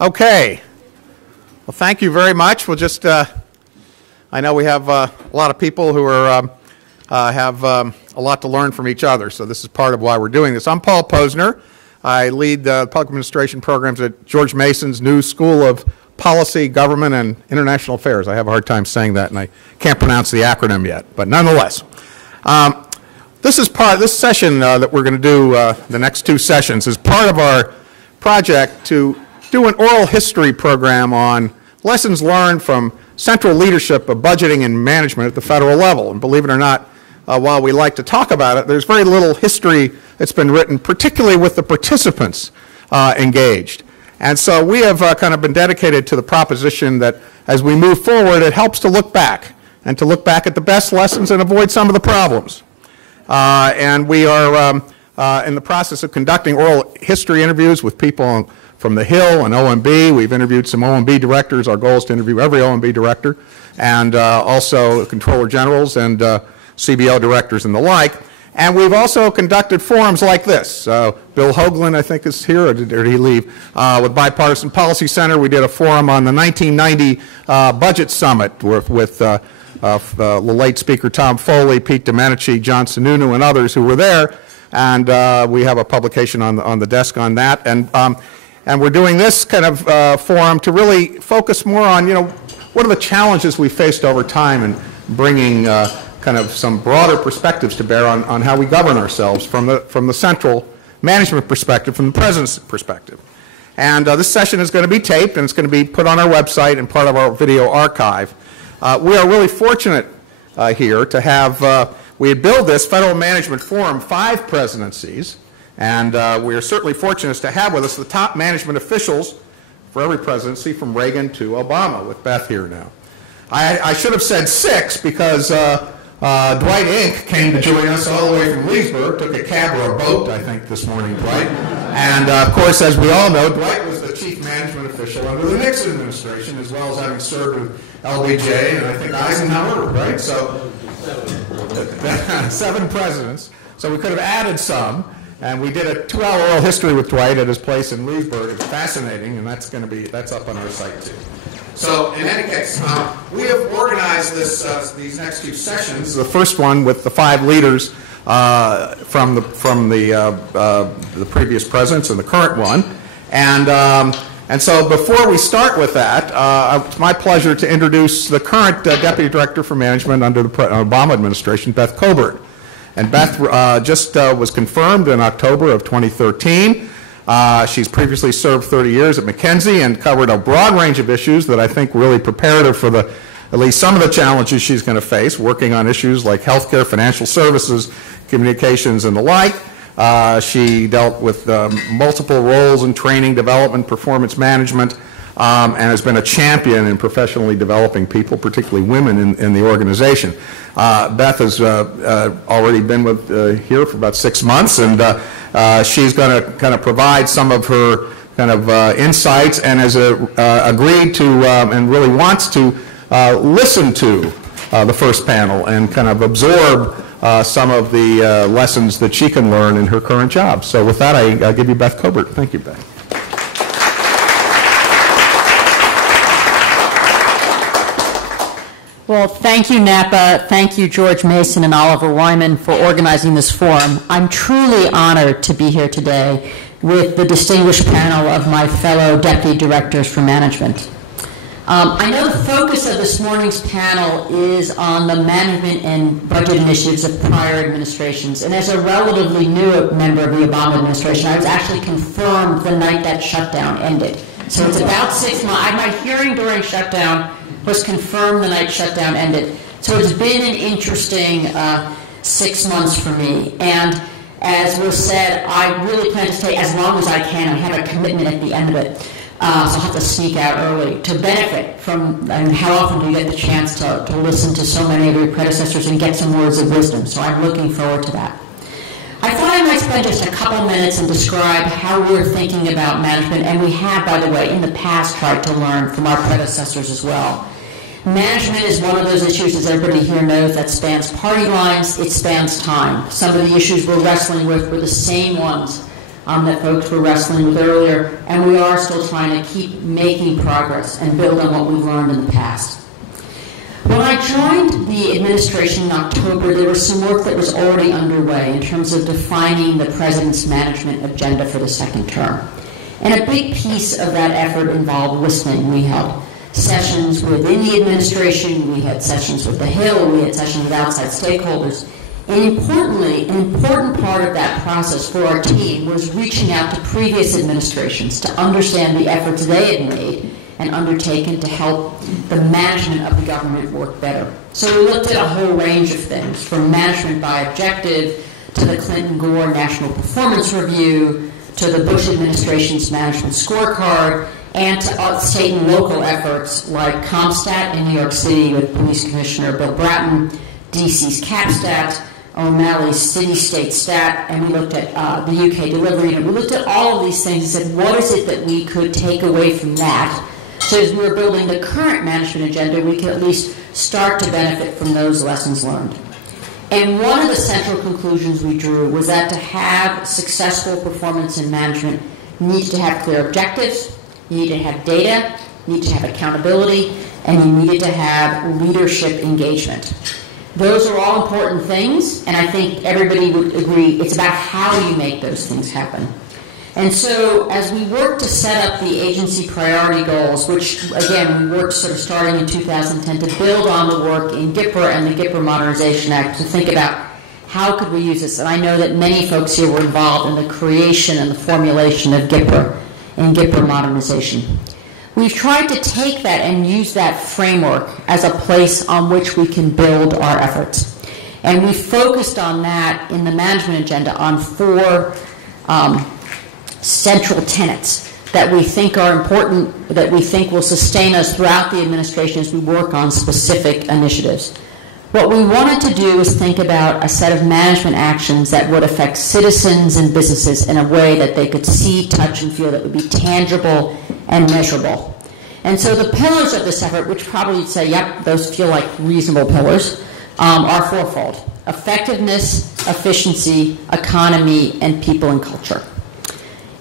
Okay. Well, thank you very much. We'll just, I know we have a lot of people who are, have a lot to learn from each other, so this is part of why we're doing this. I'm Paul Posner. I lead the public administration programs at George Mason's new School of Policy, Government, and International Affairs. I have a hard time saying that, and I can't pronounce the acronym yet, but nonetheless. This session that we're going to do, the next two sessions, is part of our project to do an oral history program on lessons learned from central leadership of budgeting and management at the federal level. And believe it or not, while we like to talk about it, there's very little history that's been written, particularly with the participants engaged. And so we have kind of been dedicated to the proposition that as we move forward, it helps to look back, and to look back at the best lessons and avoid some of the problems. And we are in the process of conducting oral history interviews with people from the Hill and OMB. We've interviewed some OMB directors. Our goal is to interview every OMB director, and also controller generals and CBO directors and the like. And we've also conducted forums like this. Bill Hoagland, I think, is here, or did he leave? With Bipartisan Policy Center, we did a forum on the 1990 Budget Summit with the late Speaker Tom Foley, Pete Domenici, John Sununu, and others who were there. And we have a publication on the desk on that. And we're doing this kind of forum to really focus more on, what are the challenges we faced over time in bringing kind of some broader perspectives to bear on how we govern ourselves from the central management perspective, from the president's perspective. And this session is going to be taped, and it's going to be put on our website and part of our video archive. We are really fortunate here to have, we had billed this Federal Management Forum 5 presidencies, and we are certainly fortunate to have with us the top management officials for every presidency, from Reagan to Obama, with Beth here now. I should have said 6 because Dwight Inc. came to join us all the way from Leesburg, took a cab or a boat, I think, this morning, Dwight. And, of course, as we all know, Dwight was the chief management official under the Nixon administration, as well as having served with LBJ and I think Eisenhower, right? So 7 presidents. So we could have added some. And we did a 2-hour oral history with Dwight at his place in Leesburg. It's fascinating, and that's up on our site too. So in any case, we have organized these next two sessions. The first one with the 5 leaders from the previous presidents and the current one, and so before we start with that, it's my pleasure to introduce the current Deputy Director for Management under the Obama administration, Beth Cobert. And Beth just was confirmed in October of 2013. She's previously served 30 years at McKinsey and covered a broad range of issues that I think really prepared her for at least some of the challenges she's going to face, working on issues like healthcare, financial services, communications, and the like. She dealt with multiple roles in training, development, performance management, and has been a champion in professionally developing people, particularly women in the organization. Beth has already been here for about 6 months, and she's going to kind of provide some of her kind of insights, and has agreed to and really wants to listen to the first panel and kind of absorb some of the lessons that she can learn in her current job. So with that, I give you Beth Cobert. Thank you, Beth. Well, thank you, Napa. Thank you, George Mason and Oliver Wyman, for organizing this forum. I'm truly honored to be here today with the distinguished panel of my fellow Deputy Directors for Management. I know the focus of this morning's panel is on the management and budget initiatives of prior administrations. And as a relatively new member of the Obama administration, I was actually confirmed the night that shutdown ended. So it's about 6 months. My hearing during shutdown was confirmed the night shutdown ended. So it's been an interesting 6 months for me. And as was said, I really plan to stay as long as I can. I have a commitment at the end of it. So I'll have to sneak out early to benefit from, and how often do you get the chance to listen to so many of your predecessors and get some words of wisdom. So I'm looking forward to that. I thought I might spend just a couple minutes and describe how we're thinking about management, and we have, by the way, in the past tried to learn from our predecessors as well. Management is one of those issues, as everybody here knows, that spans party lines, it spans time. Some of the issues we're wrestling with were the same ones that folks were wrestling with earlier, and we are still trying to keep making progress and build on what we've learned in the past. When I joined the administration in October, there was some work that was already underway in terms of defining the president's management agenda for the second term. And a big piece of that effort involved listening. We held sessions within the administration, we had sessions with the Hill, we had sessions with outside stakeholders. And importantly, an important part of that process for our team was reaching out to previous administrations to understand the efforts they had made and undertaken to help the management of the government work better. So we looked at a whole range of things, from management by objective to the Clinton-Gore National Performance Review to the Bush administration's management scorecard, and to state and local efforts like CompStat in New York City with Police Commissioner Bill Bratton, DC's CapStat, O'Malley's City-State Stat, and we looked at the UK delivery, and we looked at all of these things and said, what is it that we could take away from that? So as we were building the current management agenda, we could at least start to benefit from those lessons learned. And one of the central conclusions we drew was that to have successful performance in management, you need to have clear objectives, you need to have data, you need to have accountability, and you needed to have leadership engagement. Those are all important things, and I think everybody would agree it's about how you make those things happen. And so as we worked to set up the agency priority goals, which again we worked sort of starting in 2010 to build on the work in GIPRA and the GIPRA Modernization Act to think about how could we use this. And I know that many folks here were involved in the creation and the formulation of GIPRA and GIPRA modernization. We've tried to take that and use that framework as a place on which we can build our efforts. And we focused on that in the management agenda on four central tenets that we think are important, that we think will sustain us throughout the administration as we work on specific initiatives. What we wanted to do is think about a set of management actions that would affect citizens and businesses in a way that they could see, touch, and feel, that would be tangible and measurable. And so the pillars of this effort, which probably you'd say, yep, those feel like reasonable pillars, are fourfold: effectiveness, efficiency, economy, and people and culture.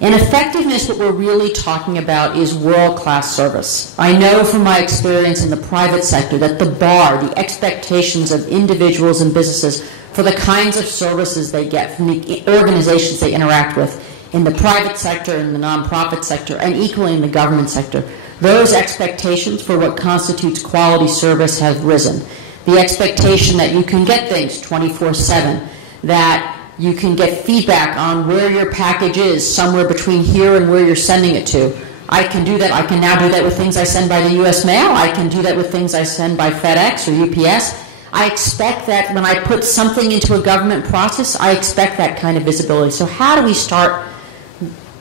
In effectiveness, what we're really talking about is world-class service. I know from my experience in the private sector that the bar, the expectations of individuals and businesses for the kinds of services they get from the organizations they interact with in the private sector, in the nonprofit sector, and equally in the government sector, those expectations for what constitutes quality service have risen. The expectation that you can get things 24/7, that you can get feedback on where your package is, somewhere between here and where you're sending it to. I can do that. I can now do that with things I send by the U.S. mail. I can do that with things I send by FedEx or UPS. I expect that when I put something into a government process, I expect that kind of visibility. So how do we start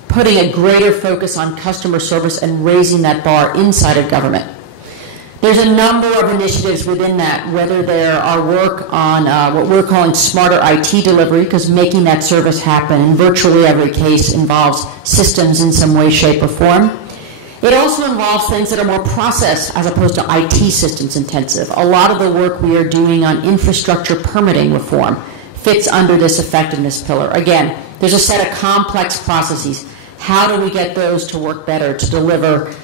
putting a greater focus on customer service and raising that bar inside of government? There's a number of initiatives within that, whether there are work on what we're calling smarter IT delivery, because making that service happen in virtually every case involves systems in some way, shape, or form. It also involves things that are more process as opposed to IT systems intensive. A lot of the work we are doing on infrastructure permitting reform fits under this effectiveness pillar. Again, there's a set of complex processes. How do we get those to work better, to deliver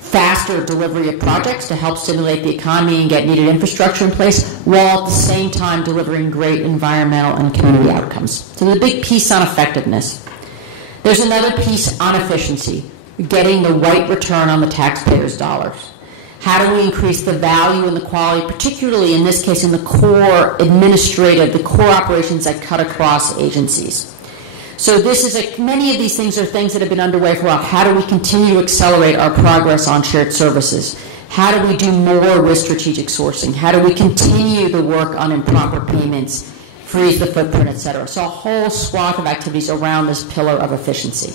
faster delivery of projects to help stimulate the economy and get needed infrastructure in place, while at the same time delivering great environmental and community outcomes. So there's a big piece on effectiveness. There's another piece on efficiency, getting the right return on the taxpayers' dollars. How do we increase the value and the quality, particularly in this case in the core administrative, the core operations that cut across agencies? So this is many of these things are things that have been underway for a while. How do we continue to accelerate our progress on shared services? How do we do more with strategic sourcing? How do we continue the work on improper payments, freeze the footprint, et cetera? So a whole swath of activities around this pillar of efficiency.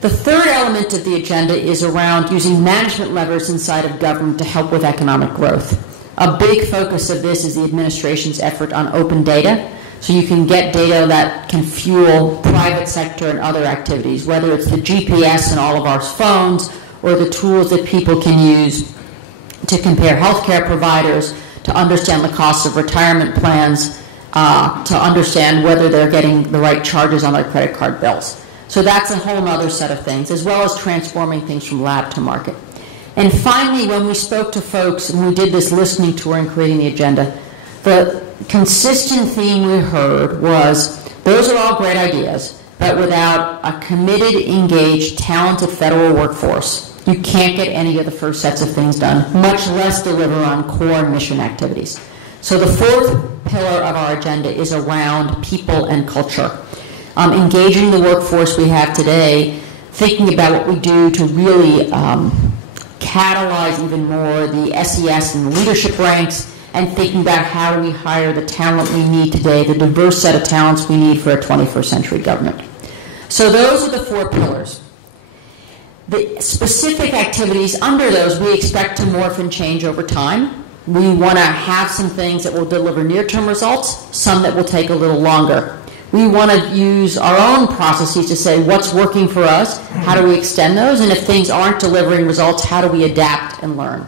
The third element of the agenda is around using management levers inside of government to help with economic growth. A big focus of this is the administration's effort on open data. So you can get data that can fuel private sector and other activities, whether it's the GPS in all of our phones or the tools that people can use to compare healthcare providers, to understand the costs of retirement plans, to understand whether they're getting the right charges on their credit card bills. So that's a whole other set of things, as well as transforming things from lab to market. And finally, when we spoke to folks and we did this listening tour and creating the agenda, the consistent theme we heard was, those are all great ideas, but without a committed, engaged, talented federal workforce, you can't get any of the first sets of things done, much less deliver on core mission activities. So the fourth pillar of our agenda is around people and culture. Engaging the workforce we have today, thinking about what we do to really catalyze even more the SES and the leadership ranks, and thinking about how do we hire the talent we need today, the diverse set of talents we need for a 21st century government. So those are the four pillars. The specific activities under those we expect to morph and change over time. We want to have some things that will deliver near-term results, some that will take a little longer. We want to use our own processes to say what's working for us, how do we extend those, and if things aren't delivering results, how do we adapt and learn.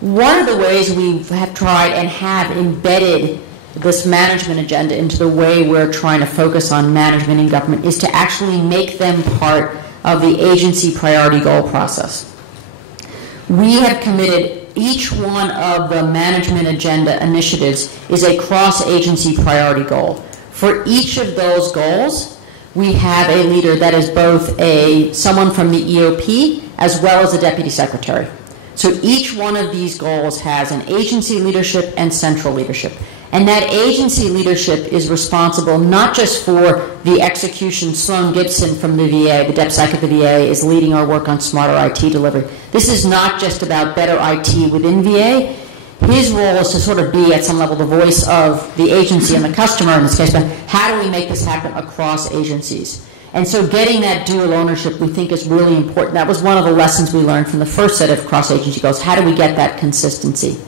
One of the ways we have tried and have embedded this management agenda into the way we're trying to focus on management and government is to actually make them part of the agency priority goal process. We have committed each one of the management agenda initiatives is a cross-agency priority goal. For each of those goals, we have a leader that is both someone from the EOP as well as a deputy secretary. So each one of these goals has an agency leadership and central leadership. And that agency leadership is responsible not just for the execution. Sloan Gibson from the VA, the DepSec of the VA, is leading our work on smarter IT delivery. This is not just about better IT within VA. His role is to sort of be, at some level, the voice of the agency and the customer in this case, but how do we make this happen across agencies? And so getting that dual ownership we think is really important. That was one of the lessons we learned from the first set of cross-agency goals. How do we get that consistency?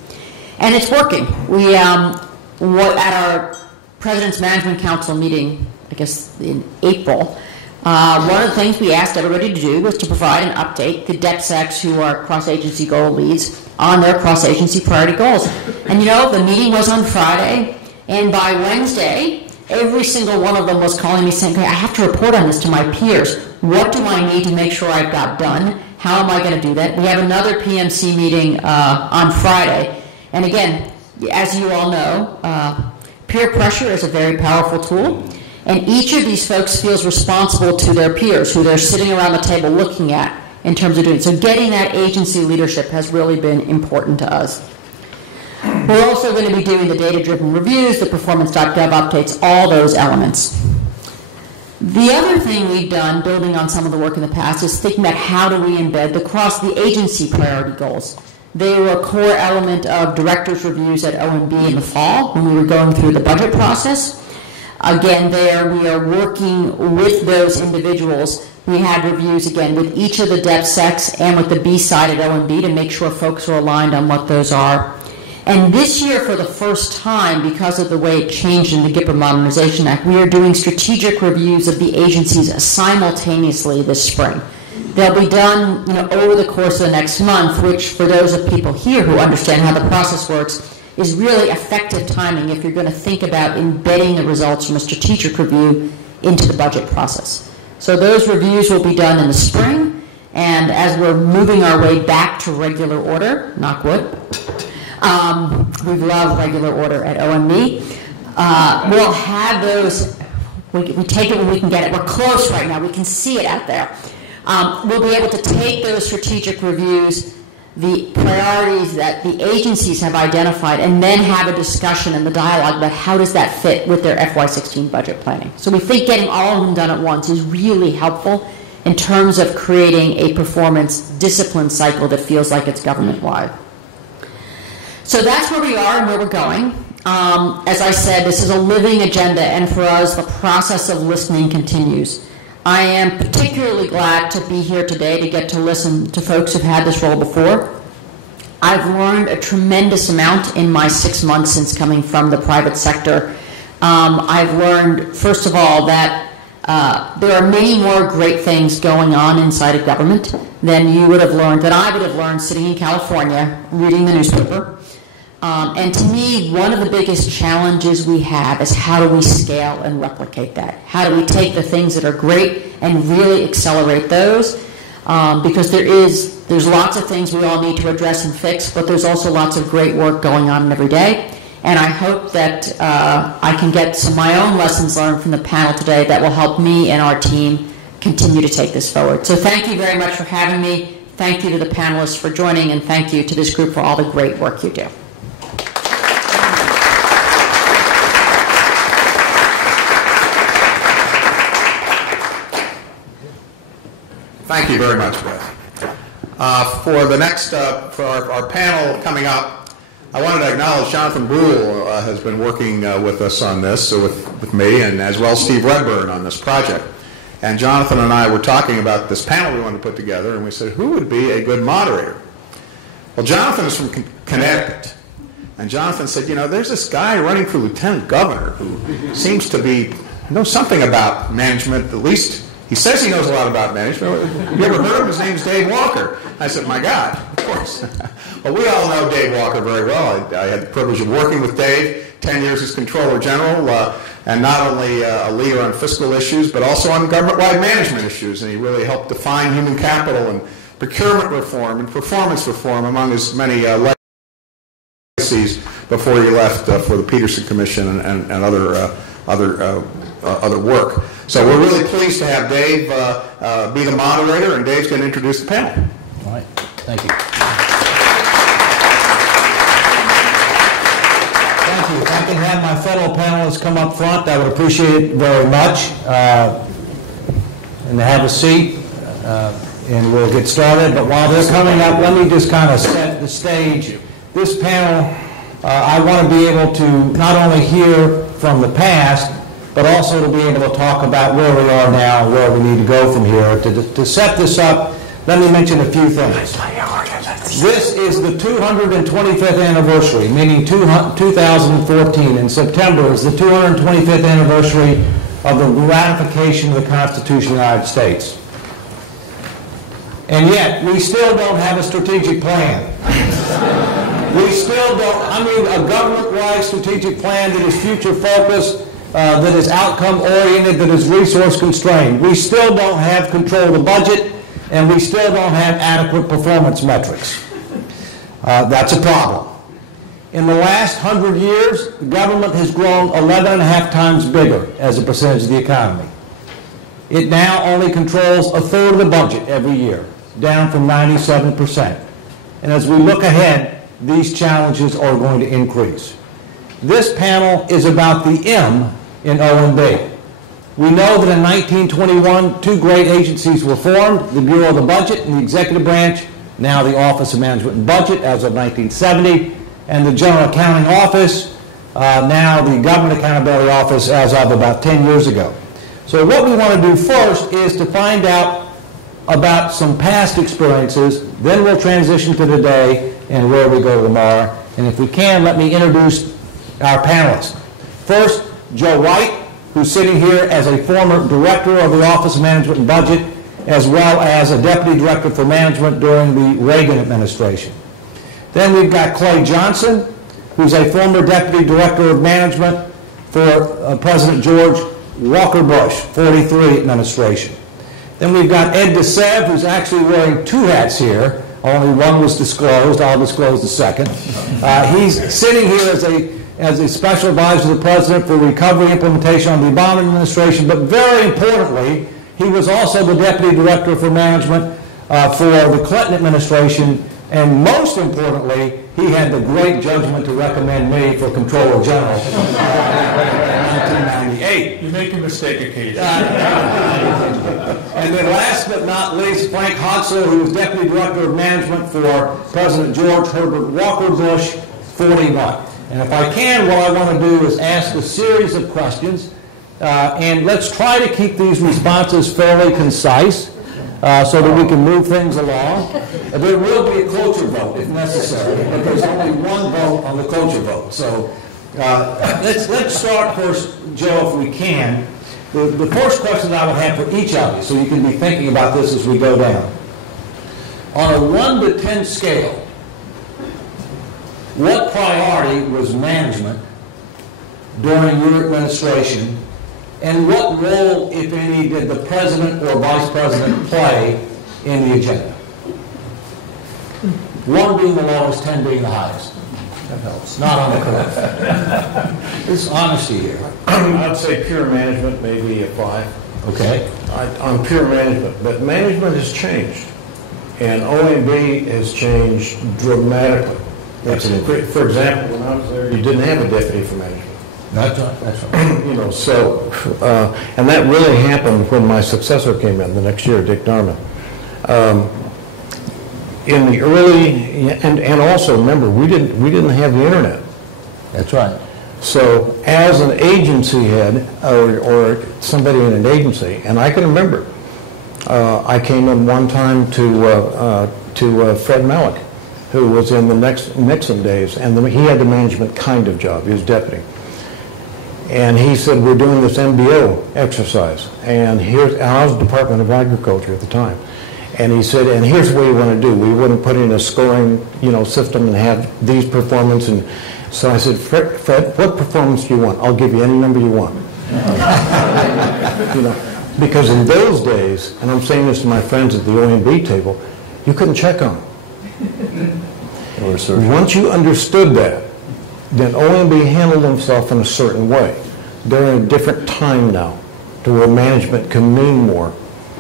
And it's working. We, at our President's Management Council meeting, I guess in April, one of the things we asked everybody to do was to provide an update to DepSecs, who are cross-agency goal leads, on their cross-agency priority goals. And you know, the meeting was on Friday, and by Wednesday, every single one of them was calling me saying, I have to report on this to my peers. What do I need to make sure I've got done? How am I going to do that? We have another PMC meeting on Friday. And again, as you all know, peer pressure is a very powerful tool. And each of these folks feels responsible to their peers, who they're sitting around the table looking at in terms of doing it. So getting that agency leadership has really been important to us. We're also going to be doing the data-driven reviews, the performance.gov updates, all those elements. The other thing we've done, building on some of the work in the past, is thinking about how do we embed the agency priority goals. They were a core element of directors' reviews at OMB in the fall when we were going through the budget process. Again, there we are working with those individuals. We had reviews, again, with each of the DepSecs and with the B side at OMB to make sure folks are aligned on what those are. And this year, for the first time, because of the way it changed in the GIPR Modernization Act, we are doing strategic reviews of the agencies simultaneously this spring. They'll be done over the course of the next month, which for those of people here who understand how the process works is really effective timing if you're going to think about embedding the results from a strategic review into the budget process. So those reviews will be done in the spring, and as we're moving our way back to regular order, knock wood, we love regular order at OMB. We'll have those, we take it when we can get it. We're close right now. We can see it out there. We'll be able to take those strategic reviews, the priorities that the agencies have identified, and then have a discussion and the dialogue about how does that fit with their FY16 budget planning. So we think getting all of them done at once is really helpful in terms of creating a performance discipline cycle that feels like it's government-wide. So that's where we are and where we're going. As I said, this is a living agenda, and for us, the process of listening continues. I am particularly glad to be here today to get to listen to folks who've had this role before. I've learned a tremendous amount in my 6 months since coming from the private sector. I've learned, first of all, that there are many more great things going on inside of government than you would have learned, that I would have learned sitting in California, reading the newspaper. And to me, one of the biggest challenges we have is how do we scale and replicate that? How do we take the things that are great and really accelerate those? Because there's lots of things we all need to address and fix, but there's also lots of great work going on every day. And I hope that I can get some of my own lessons learned from the panel today that will help me and our team continue to take this forward. So thank you very much for having me. Thank you to the panelists for joining, and thank you to this group for all the great work you do. Thank you very much, Beth. For the next, for our panel coming up, I wanted to acknowledge Jonathan Brule has been working with us on this, so with me, and as well Steve Redburn on this project. And Jonathan and I were talking about this panel we wanted to put together, and we said, who would be a good moderator? Well, Jonathan is from Connecticut. And Jonathan said, you know, there's this guy running for lieutenant governor who seems to know something about management, at least. He says he knows a lot about management. Have you ever heard of him? His name's Dave Walker. I said, my God, of course. Well, we all know Dave Walker very well. I had the privilege of working with Dave, 10 years as Controller General, and not only a leader on fiscal issues, but also on government-wide management issues. And he really helped define human capital and procurement reform and performance reform among his many legacies before he left for the Peterson Commission and other work. So we're really pleased to have Dave be the moderator, and Dave's going to introduce the panel. All right. Thank you. Thank you. If I can have my fellow panelists come up front, I would appreciate it very much. And have a seat, and we'll get started. But while they're coming up, let me just kind of set the stage. This panel, I want to be able to not only hear from the past, but also to be able to talk about where we are now, where we need to go from here. To set this up, let me mention a few things. This is the 225th anniversary, meaning 2014. In September is the 225th anniversary of the ratification of the Constitution of the United States. And yet, we still don't have a strategic plan. We still don't, a government-wide strategic plan that is future-focused, that is outcome-oriented, that is resource-constrained. We still don't have control of the budget, and we still don't have adequate performance metrics. That's a problem. In the last 100 years, the government has grown 11.5 times bigger as a percentage of the economy. It now only controls a third of the budget every year, down from 97%. And as we look ahead, these challenges are going to increase. This panel is about the M in O&B. We know that in 1921, two great agencies were formed, the Bureau of the Budget and the Executive Branch, now the Office of Management and Budget as of 1970, and the General Accounting Office, now the Government Accountability Office as of about 10 years ago. So what we want to do first is to find out about some past experiences, then we'll transition to today and where we go tomorrow. And if we can, let me introduce our panelists. First, Joe Wright, who's sitting here as a former director of the Office of Management and Budget, as well as a deputy director for management during the Reagan administration. Then we've got Clay Johnson, who's a former deputy director of management for President George Walker Bush, 43 administration. Then we've got Ed DeSev, who's actually wearing two hats here. Only one was disclosed. I'll disclose the second. He's sitting here as a special advisor to the President for recovery implementation on the Obama administration, but very importantly, he was also the Deputy Director for Management for the Clinton administration, and most importantly, he had the great judgment to recommend me for Comptroller General in 1998. You make a mistake occasionally. And then last but not least, Frank Hodsler, who was Deputy Director of Management for President George Herbert Walker Bush, 41. And if I can, what I want to do is ask a series of questions, and let's try to keep these responses fairly concise so that we can move things along. There will be a cloture vote if necessary, but there's only one vote on the cloture vote. So let's start first, Joe, if we can. The first question I would have for each of you, so you can be thinking about this as we go down. On a 1 to 10 scale, What priority was management during your administration, and what role, if any, did the president or vice president play in the agenda? 1 being the lowest, 10 being the highest. That helps. Not on the curve. There's honesty here. I'd say pure management, maybe a 5. Okay. On pure management, but management has changed, and OMB has changed dramatically. For example, when I was there, you didn't have a deputy for management. That's right. That's right. You know, so, and that really happened when my successor came in the next year, Dick Darman. In the early, and also remember, we didn't have the internet. That's right. So as an agency head or somebody in an agency, and I can remember, I came in one time to Fred Malik, who was in the Nixon days, and he had the management kind of job. He was deputy. And he said, we're doing this MBO exercise, and I was Department of Agriculture at the time. And he said, and here's what we want to do. We wouldn't put in a scoring, system and have these performance. And so I said, Fred, what performance do you want? I'll give you any number you want. Because in those days, and I'm saying this to my friends at the OMB table, you couldn't check on them. Once you understood that, then OMB handled themselves in a certain way. They're in a different time now, to where management can mean more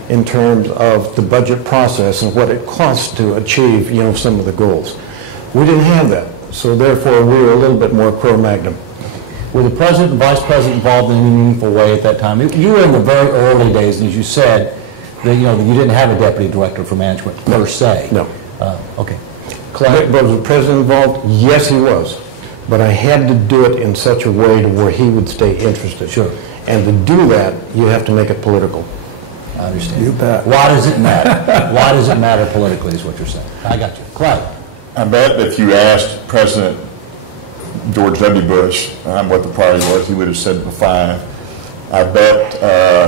in terms of the budget process and what it costs to achieve, some of the goals. We didn't have that, so therefore we were a little bit more pro-magnum. Were the president and vice president involved in any meaningful way at that time? You were in the very early days, and as you said, that you didn't have a deputy director for management per se. No. Okay. But was the president involved? Yes, he was. But I had to do it in such a way to where he would stay interested. Sure. And to do that, you have to make it political. I understand. You bet. Why does it matter? Why does it matter politically is what you're saying. I got you. Clay. I bet if you asked President George W. Bush what the priority was, he would have said 5. I bet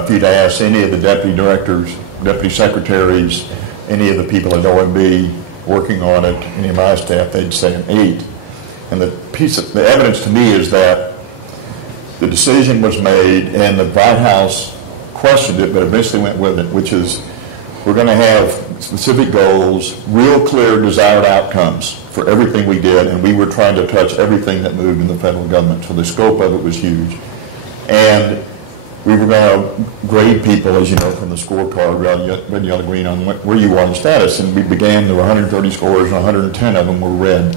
if you'd asked any of the deputy directors, deputy secretaries, any of the people at OMB working on it, any of my staff, they'd say an 8. And the evidence to me is that the decision was made and the White House questioned it, but eventually went with it, which is we're going to have specific goals, real clear desired outcomes for everything we did, and we were trying to touch everything that moved in the federal government. So the scope of it was huge. And we were going to grade people, as you know, from the scorecard, red, yellow, green, on where you were on the status. And we began, there were 130 scores, and 110 of them were red.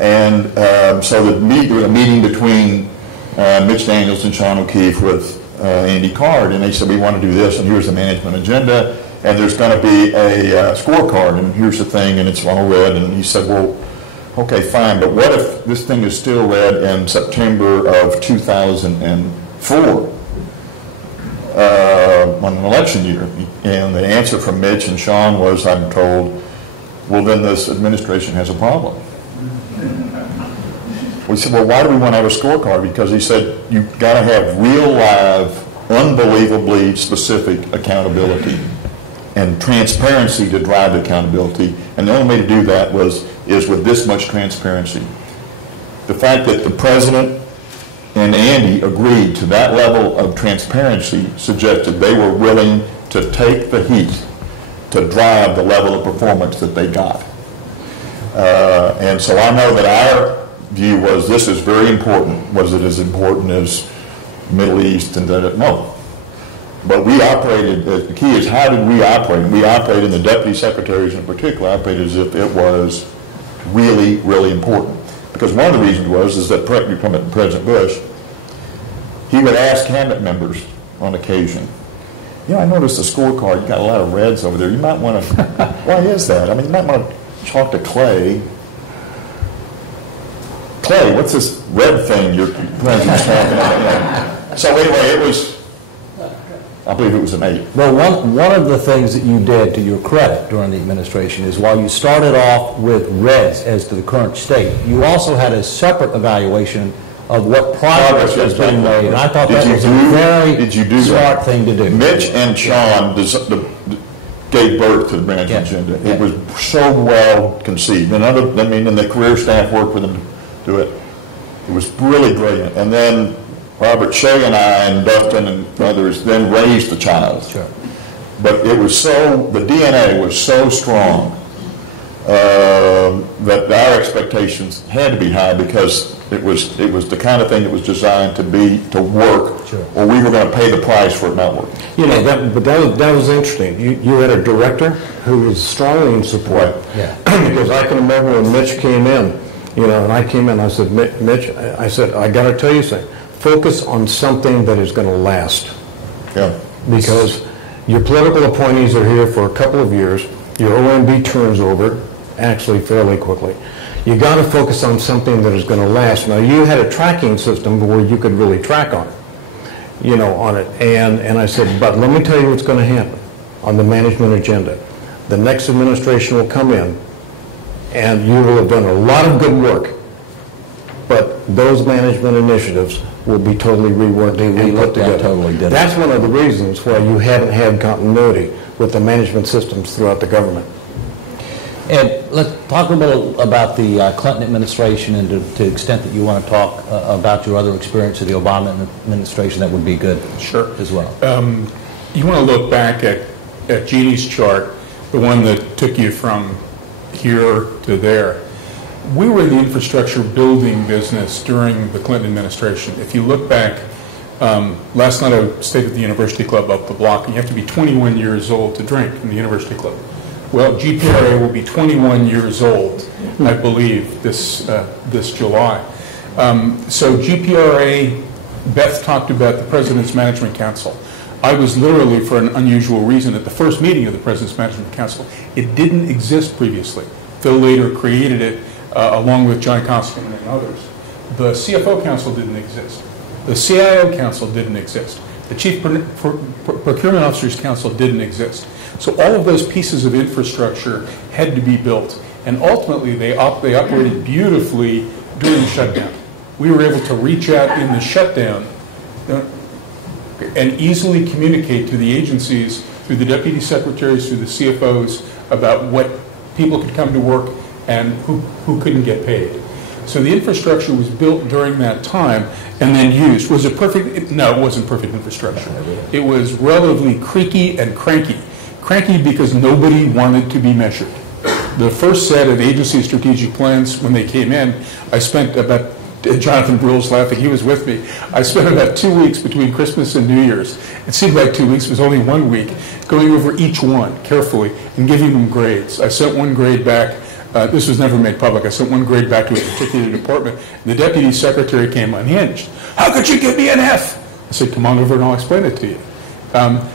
And so there was a meeting between Mitch Daniels and Sean O'Keefe with Andy Card, and they said, we want to do this, and here's the management agenda, and there's going to be a scorecard, and here's the thing, and it's all red. And he said, well, okay, fine, but what if this thing is still red in September of 2004? On an election year? And the answer from Mitch and Sean was, I'm told, well, then this administration has a problem. We said, well, why do we want to have a scorecard? Because he said, you've got to have real, live, unbelievably specific accountability and transparency to drive accountability. And the only way to do that is with this much transparency. The fact that the president and Andy agreed to that level of transparency suggested they were willing to take the heat to drive the level of performance that they got. And so I know that our view was this is very important. Was it as important as Middle East and that? No. But we operated, the key is how did we operate? We operated, and the deputy secretaries in particular operated as if it was really, really important. Because one of the reasons is that President Bush, he would ask cabinet members on occasion, I noticed the scorecard, you got a lot of reds over there. You might want to, why is that? I mean, you might want to talk to Clay. Clay, what's this red thing your president's talking about? So anyway, it was, I believe it was an 8. Well, one of the things that you did, to your credit, during the administration is while you started off with reds as to the current state, you also had a separate evaluation of what progress was being made. And I thought that was a very smart thing to do. Mitch and Sean gave birth to the management agenda. It was so well conceived. And the career staff worked with them to do it. It was really brilliant. And then Robert Shea and I and Dustin and others then raised the child. Sure. But it was the DNA was so strong that our expectations had to be high, because it was the kind of thing that was designed to work, Sure. or we were going to pay the price for it not working. You know, that was interesting. You had a director who was strongly in support. Yeah. Because I can remember when Mitch came in, you know, and I came in, I said, Mitch, I said, I got to tell you something. Focus on something that is going to last. Yeah. Because your political appointees are here for a couple of years. Your OMB turns over actually fairly quickly. You got to focus on something that is going to last. Now, you had a tracking system where you could really track on it, you know, on it. And I said, but let me tell you what's going to happen on the management agenda. The next administration will come in, and you will have done a lot of good work, but those management initiatives will be totally reworked and put together. Totally different. That's one of the reasons why you haven't had continuity with the management systems throughout the government. Ed, let's talk a little about the Clinton administration, and to the extent that you want to talk about your other experience of the Obama administration, that would be good. Sure. As well. You want to look back at Jeannie's chart, the one that took you from here to there. We were in the infrastructure building business during the Clinton administration. If you look back, last night I stayed at the University Club up the block, and you have to be 21 years old to drink in the University Club. Well, GPRA will be 21 years old, I believe, this July. So GPRA, Beth talked about the President's Management Council. I was literally, for an unusual reason, at the first meeting of the President's Management Council. It didn't exist previously. Phil later created it along with John Koskinen and others. The CFO Council didn't exist. The CIO Council didn't exist. The Chief Procurement Officers Council didn't exist. So all of those pieces of infrastructure had to be built. And ultimately, they operated beautifully during the shutdown. We were able to reach out in the shutdown and easily communicate to the agencies, through the deputy secretaries, through the CFOs, about what people could come to work and who couldn't get paid. So the infrastructure was built during that time and then used. Was it perfect? No, it wasn't perfect infrastructure. It was relatively creaky and cranky. Cranky because nobody wanted to be measured. The first set of agency strategic plans, when they came in, I spent about, Jonathan Brule's laughing, he was with me. I spent about 2 weeks between Christmas and New Year's. It seemed like 2 weeks, it was only 1 week, going over each one carefully and giving them grades. I sent one grade back. This was never made public. I sent one grade back to a particular department. The deputy secretary came unhinged. How could you give me an F? I said, come on over and I'll explain it to you.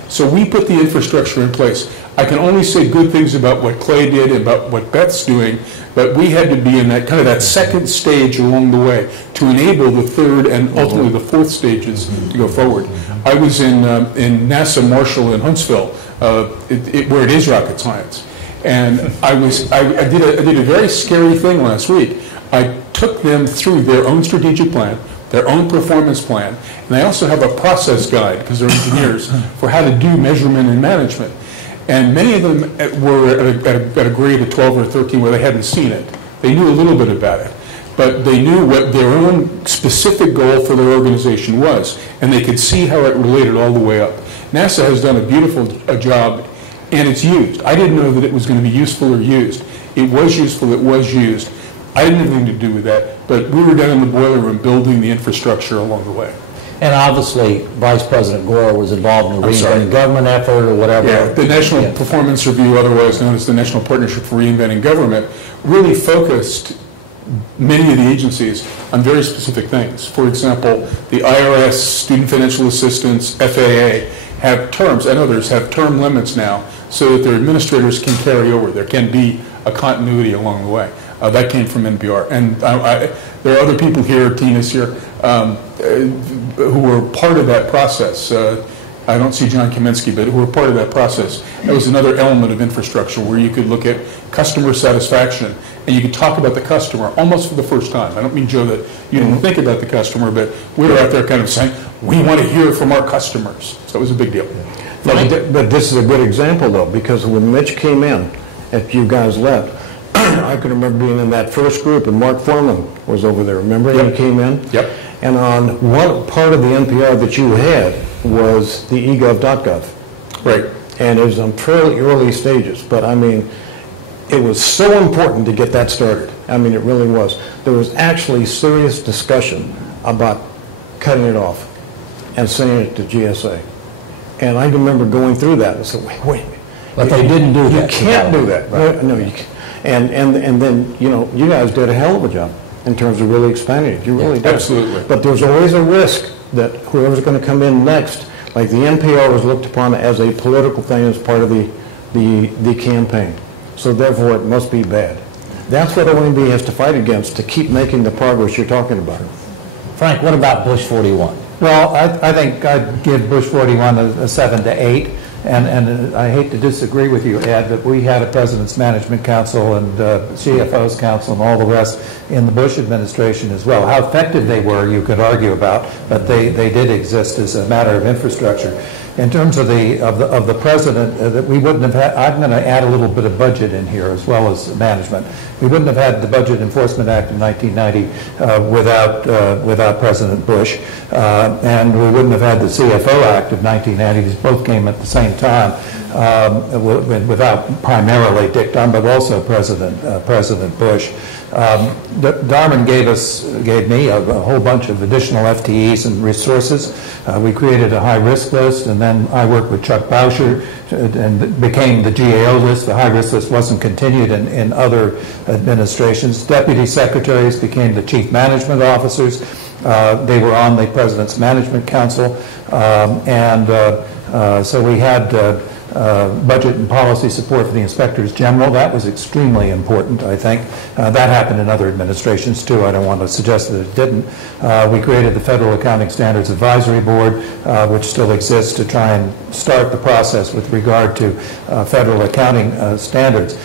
So we put the infrastructure in place. I can only say good things about what Clay did and about what Beth's doing, but we had to be in that kind of that second stage along the way to enable the third and ultimately the fourth stages to go forward. I was in NASA Marshall in Huntsville, where it is rocket science. And I did a very scary thing last week. I took them through their own strategic plan, their own performance plan, and they also have a process guide, because they're engineers, for how to do measurement and management. And many of them were at a grade of 12 or 13 where they hadn't seen it. They knew a little bit about it, but they knew what their own specific goal for their organization was, and they could see how it related all the way up. NASA has done a beautiful job, and it's used. I didn't know that it was going to be useful or used. It was useful, it was used. I didn't have anything to do with that, but we were down in the boiler room building the infrastructure along the way. And obviously, Vice President Gore was involved in the Reinventing Government effort or whatever. Yeah, the National Performance Review, otherwise known as the National Partnership for Reinventing Government, really focused many of the agencies on very specific things. For example, the IRS, Student Financial Assistance, FAA have terms, and others have term limits now, so that their administrators can carry over. There can be a continuity along the way. That came from NPR. And there are other people here, Tina's here, who were part of that process. I don't see John Kaminsky, but who were part of that process. That was another element of infrastructure where you could look at customer satisfaction and you could talk about the customer almost for the first time. I don't mean, Joe, that you didn't think about the customer, but we were out there kind of saying, we want to hear from our customers. So it was a big deal. But this is a good example, though, because when Mitch came in, after you guys left, I can remember being in that first group, and Mark Foreman was over there. Remember he came in? Yep. And on one part of the NPR that you had was the egov.gov. Right. And it was on fairly early stages, but I mean, it was so important to get that started. I mean, it really was. There was actually serious discussion about cutting it off and sending it to GSA. And I remember going through that and said, wait. But they didn't do that. You can't do that. Right. No, you can't. And then, you know, you guys did a hell of a job in terms of really expanding it. You really did. Absolutely. But there's always a risk that whoever's going to come in next, like the NPR was looked upon as a political thing as part of the campaign. So therefore, it must be bad. That's what OMB has to fight against to keep making the progress you're talking about. Frank, what about Bush 41? Well, I think I'd give Bush 41 a 7 to 8. And I hate to disagree with you, Ed, but we had a President's Management Council and CFO's Council and all the rest in the Bush administration as well. How effective they were, you could argue about, but they did exist as a matter of infrastructure. In terms of the president, that we wouldn't have had. I'm going to add a little bit of budget in here as well as management. We wouldn't have had the Budget Enforcement Act of 1990 without President Bush, and we wouldn't have had the CFO Act of 1990. These both came at the same time, without primarily Dick Darman, but also President Bush. Darman gave me a whole bunch of additional FTEs and resources. We created a high-risk list, and then I worked with Chuck Bauscher and became the GAO list. The high-risk list wasn't continued in other administrations. Deputy secretaries became the chief management officers. They were on the President's Management Council, so we had budget and policy support for the inspectors general. That was extremely important, I think. That happened in other administrations too. I don't want to suggest that it didn't. We created the Federal Accounting Standards Advisory Board, which still exists to try and start the process with regard to federal accounting standards.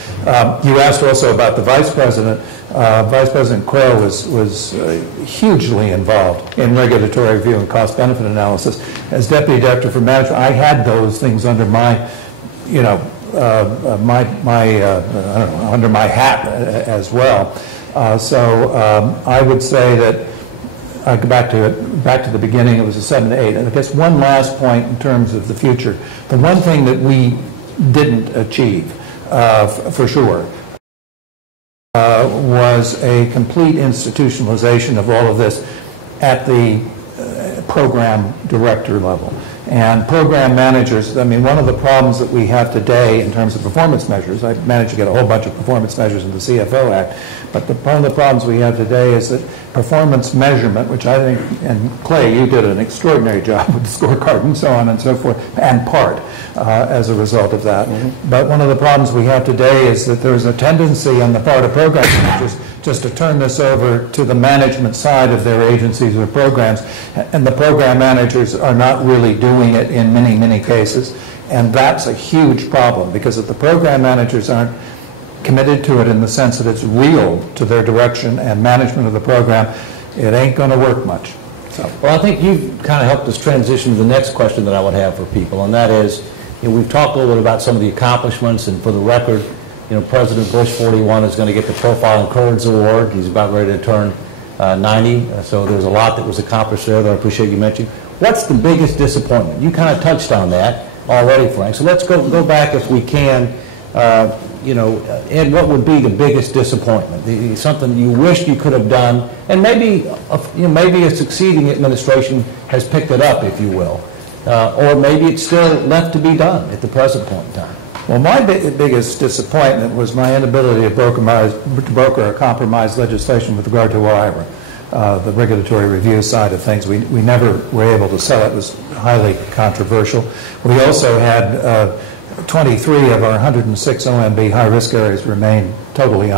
You asked also about the vice president. Vice President Quayle was hugely involved in regulatory review and cost-benefit analysis. As Deputy Director for Management, I had those things under my, under my hat as well. So I would say that I go back to the beginning. It was a 7 to 8. And I guess one last point in terms of the future. The one thing that we didn't achieve, for sure, was a complete institutionalization of all of this at the program director level. And program managers, I mean, one of the problems that we have today in terms of performance measures, I managed to get a whole bunch of performance measures in the CFO Act, but one of the problems we have today is that performance measurement, which I think, and Clay, you did an extraordinary job with the scorecard and so on and so forth, and part as a result of that. Mm-hmm. But one of the problems we have today is that there's a tendency on the part of program managers just to turn this over to the management side of their agencies or programs, and the program managers are not really doing it in many, many cases. And that's a huge problem, because if the program managers aren't committed to it in the sense that it's real to their direction and management of the program, it ain't going to work much. So. Well, I think you've kind of helped us transition to the next question that I would have for people, and that is, we've talked a little bit about some of the accomplishments, and for the record, President Bush 41 is going to get the Profile and Courage Award. He's about ready to turn 90, so there's a lot that was accomplished there that I appreciate you mentioning. What's the biggest disappointment? You kind of touched on that already, Frank. So let's go back if we can. Ed, what would be the biggest disappointment? Something you wished you could have done, and maybe a succeeding administration has picked it up, if you will, or maybe it's still left to be done at the present point in time. Well, my biggest disappointment was my inability to broker a compromise legislation with regard to OIRA, the regulatory review side of things. We never were able to sell it. It was highly controversial. We also had 23 of our 106 OMB high-risk areas remain totally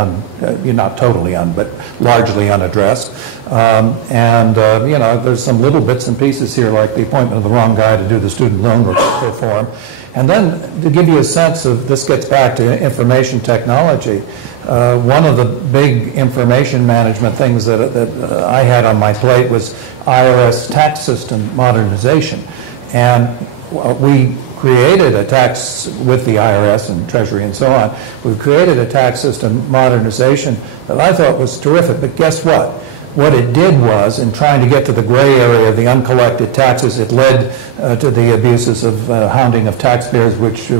not totally but largely unaddressed. There's some little bits and pieces here, like the appointment of the wrong guy to do the student loan reform. And then, to give you a sense of, this gets back to information technology, one of the big information management things that I had on my plate was IRS tax system modernization. And we created a tax with the IRS and Treasury and so on. We've created a tax system modernization that I thought was terrific. But guess what? What it did was, in trying to get to the gray area of the uncollected taxes, it led to the abuses of hounding of taxpayers, which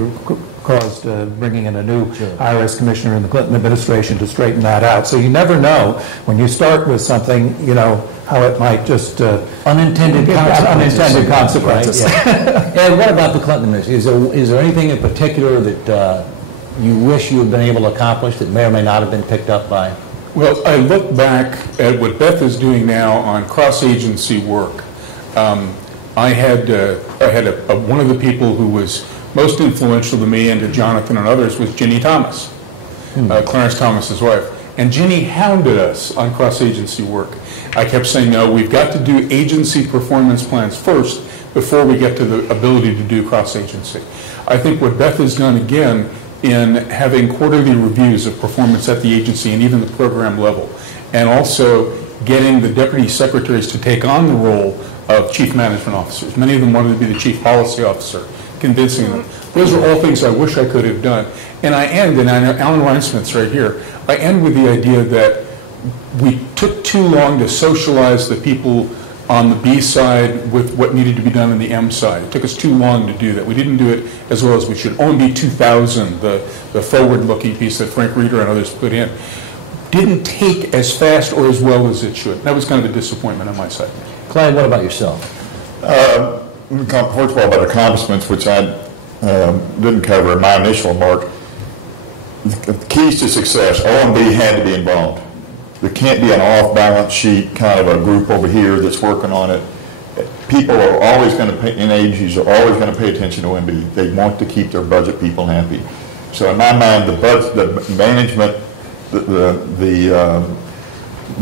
caused bringing in a new IRS commissioner in the Clinton administration to straighten that out. So you never know when you start with something, you know, how it might just unintended consequences. Right? Yeah. And what about the Clinton administration? Is there anything in particular that you wish you had been able to accomplish that may or may not have been picked up by? Well, I look back at what Beth is doing now on cross-agency work. I had one of the people who was most influential to me and to Jonathan and others was Ginny Thomas, Clarence Thomas's wife. And Ginny hounded us on cross-agency work. I kept saying, no, we've got to do agency performance plans first before we get to the ability to do cross-agency. I think what Beth has done again in having quarterly reviews of performance at the agency and even the program level, and also getting the deputy secretaries to take on the role of chief management officers. Many of them wanted to be the chief policy officer, convincing them. Those are all things I wish I could have done. And I end, and I know Alan Reinsmith's right here, I end with the idea that we took too long to socialize the people on the B side with what needed to be done on the M side. It took us too long to do that. We didn't do it as well as we should. OMB 2000, the forward-looking piece that Frank Reeder and others put in, didn't take as fast or as well as it should. That was kind of a disappointment on my side. Clyde, what about yourself? First of all, about accomplishments, which I didn't cover in my initial remark. The keys to success, OMB had to be involved. There can't be an off-balance sheet kind of a group over here that's working on it. People are always going to pay, in agencies are always going to pay attention to OMB. They want to keep their budget people happy. So in my mind, the management, the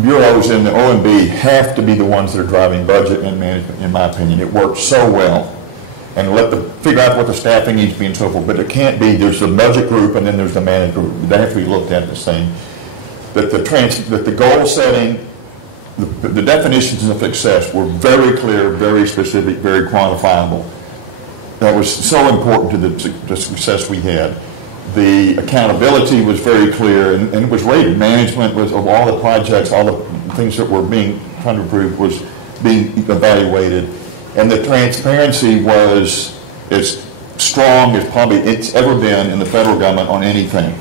bureaus in the OMB have to be the ones that are driving budget and management, in my opinion. It works so well. And figure out what the staffing needs to be and so forth. But it can't be, there's the budget group and then there's the management group. They have to be looked at the same. That the goal setting, the definitions of success were very clear, very specific, very quantifiable. That was so important to the success we had. The accountability was very clear and it was rated. Management was, of all the projects, all the things that were being funded was being evaluated. And the transparency was as strong as probably it's ever been in the federal government on anything,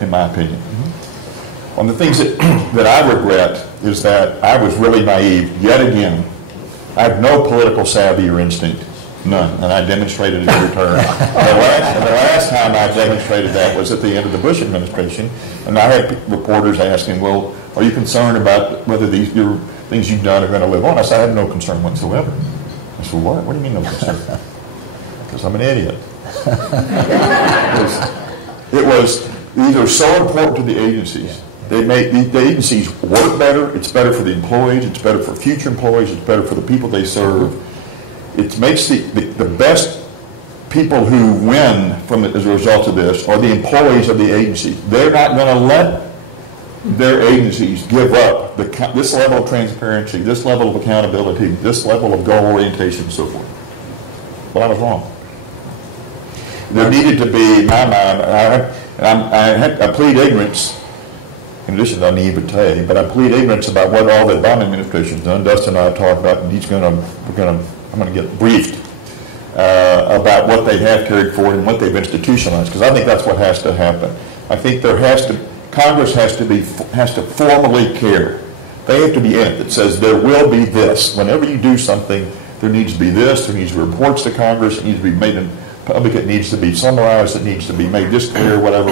in my opinion. Mm-hmm. On the things that I regret is that I was really naive yet again. I have no political savvy or instinct, none, and I demonstrated it in return. The last time I demonstrated that was at the end of the Bush administration, and I had reporters asking, well, are you concerned about whether your things you've done are going to live on? I said, I have no concern whatsoever. I said, what? What do you mean no concern? Because I'm an idiot. These are so important to the agencies. They make the agencies work better. It's better for the employees. It's better for future employees. It's better for the people they serve. It makes the best people who win as a result of this are the employees of the agency. They're not going to let their agencies give up this level of transparency, this level of accountability, this level of goal orientation, and so forth. But I was wrong. There needed to be, in my mind, I plead ignorance, in addition to naivete, but I plead ignorance about what all the Obama administration has done. Dustin and I have talked about, and I'm going to get briefed about what they have carried forward and what they've institutionalized, because I think that's what has to happen. I think Congress has to formally care. They have to be in it. That says there will be this. Whenever you do something, there needs to be this. There needs to be reports to Congress. It needs to be made in public. It needs to be summarized. It needs to be made this clear, whatever.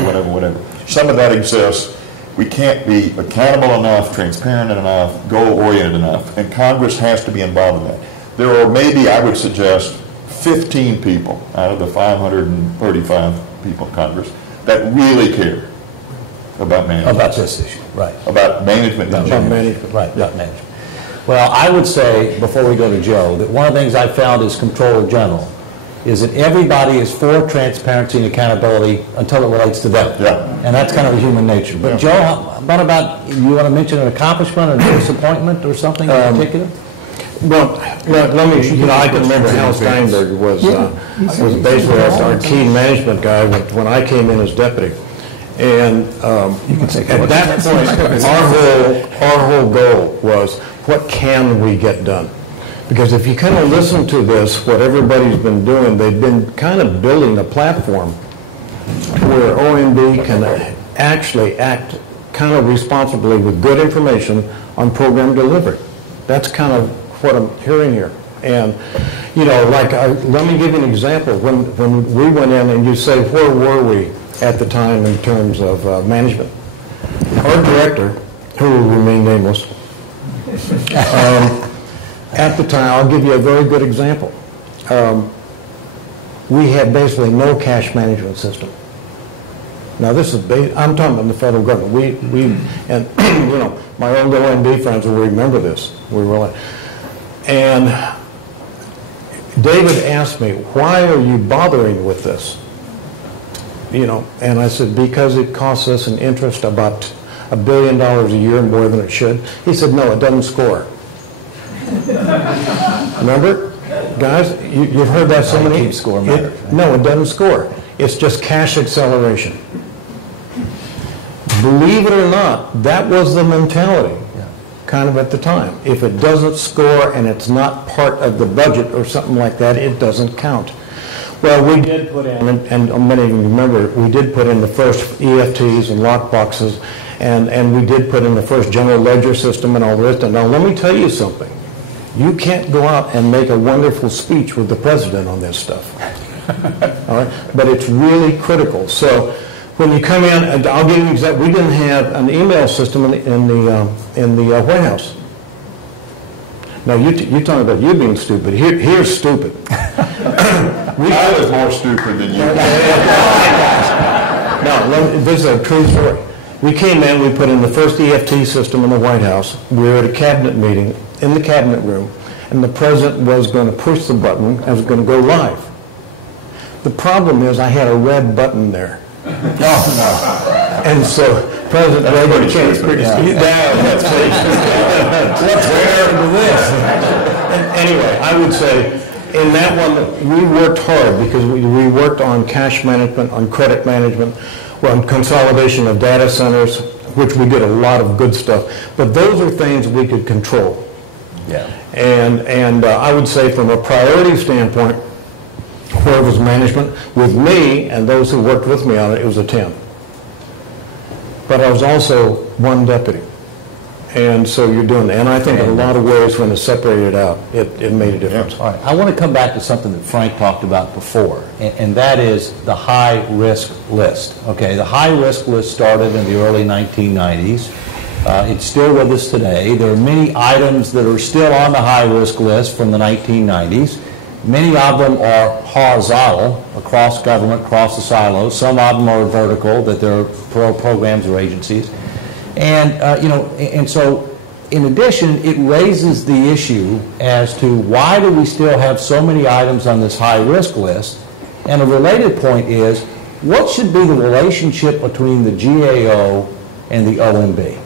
Some of that exists. We can't be accountable enough, transparent enough, goal-oriented enough, and Congress has to be involved in that. There are maybe, I would suggest, 15 people out of the 535 people in Congress that really care about management. About this issue, right. About management. About management, right, about management. Well, I would say, before we go to Joe, that one of the things I found as Comptroller General is that everybody is for transparency and accountability until it relates to them. Yeah. And that's kind of a human nature. But Joe, what about, you want to mention an accomplishment or a disappointment or something in particular? Well, let me, I can remember Hal Steinberg was basically our key management guy when I came in as deputy. And at that point, our whole goal was, what can we get done? Because if you kind of listen to this, what everybody's been doing, they've been kind of building a platform where OMB can actually act kind of responsibly with good information on program delivery. That's kind of what I'm hearing here. And, let me give you an example. When we went in and you say, where were we at the time in terms of management? Our director, who will remain nameless, at the time, I'll give you a very good example. We had basically no cash management system. Now this is, I'm talking about the federal government. And my old OMB friends will remember this. And David asked me, why are you bothering with this? And I said, because it costs us in interest about $1 billion a year more than it should. He said, no, it doesn't score. Remember? Guys, you've heard that so many. Keep score matters. No, it doesn't score. It's just cash acceleration. Believe it or not, that was the mentality kind of at the time. If it doesn't score and it's not part of the budget or something like that, it doesn't count. Well, we did put in, and many of you remember, we did put in the first EFTs and lock boxes, and we did put in the first general ledger system and all the rest. And now let me tell you something. You can't go out and make a wonderful speech with the president on this stuff. All right? But it's really critical. So when you come in, and I'll give you an example. We didn't have an email system in the White House. Now you're talking about you being stupid. Here's stupid. I was more stupid than you. No, this is a true story. We came in, we put in the first EFT system in the White House. We were at a cabinet meeting in the cabinet room, and the president was going to push the button and was going to go live. The problem is I had a red button there. Oh, no. And so President Reagan changed. That's pretty stupid. What's there to this? Anyway, I would say in that one, we worked hard because we worked on cash management, on credit management, on consolidation of data centers, which we did a lot of good stuff. But those are things we could control. Yeah. And I would say from a priority standpoint, where was management, with me and those who worked with me on it, it was a 10. But I was also one deputy. And so you're doing that. And I think in a lot of ways when it's separated out, it made a difference. All right. I want to come back to something that Frank talked about before, and that is the high-risk list. Okay, the high-risk list started in the early 1990s. It's still with us today. There are many items that are still on the high-risk list from the 1990s. Many of them are horizontal, across government, across the silos. Some of them are vertical, that they're programs or agencies. And, and so, in addition, it raises the issue as to why do we still have so many items on this high-risk list? And a related point is, what should be the relationship between the GAO and the OMB?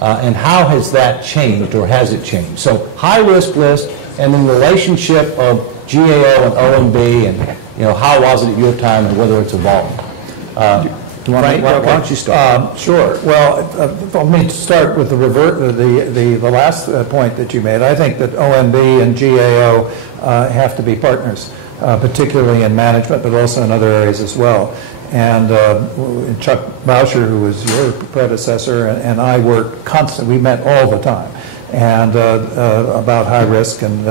And how has that changed, or has it changed? So, high-risk list, and then relationship of GAO and OMB, and how was it at your time, and whether it's evolving. Why don't you start? Sure. Well, let me start with the last point that you made. I think that OMB and GAO have to be partners, particularly in management, but also in other areas as well. And Chuck Bauscher, who was your predecessor, and I worked constantly. We met all the time, and about high risk, and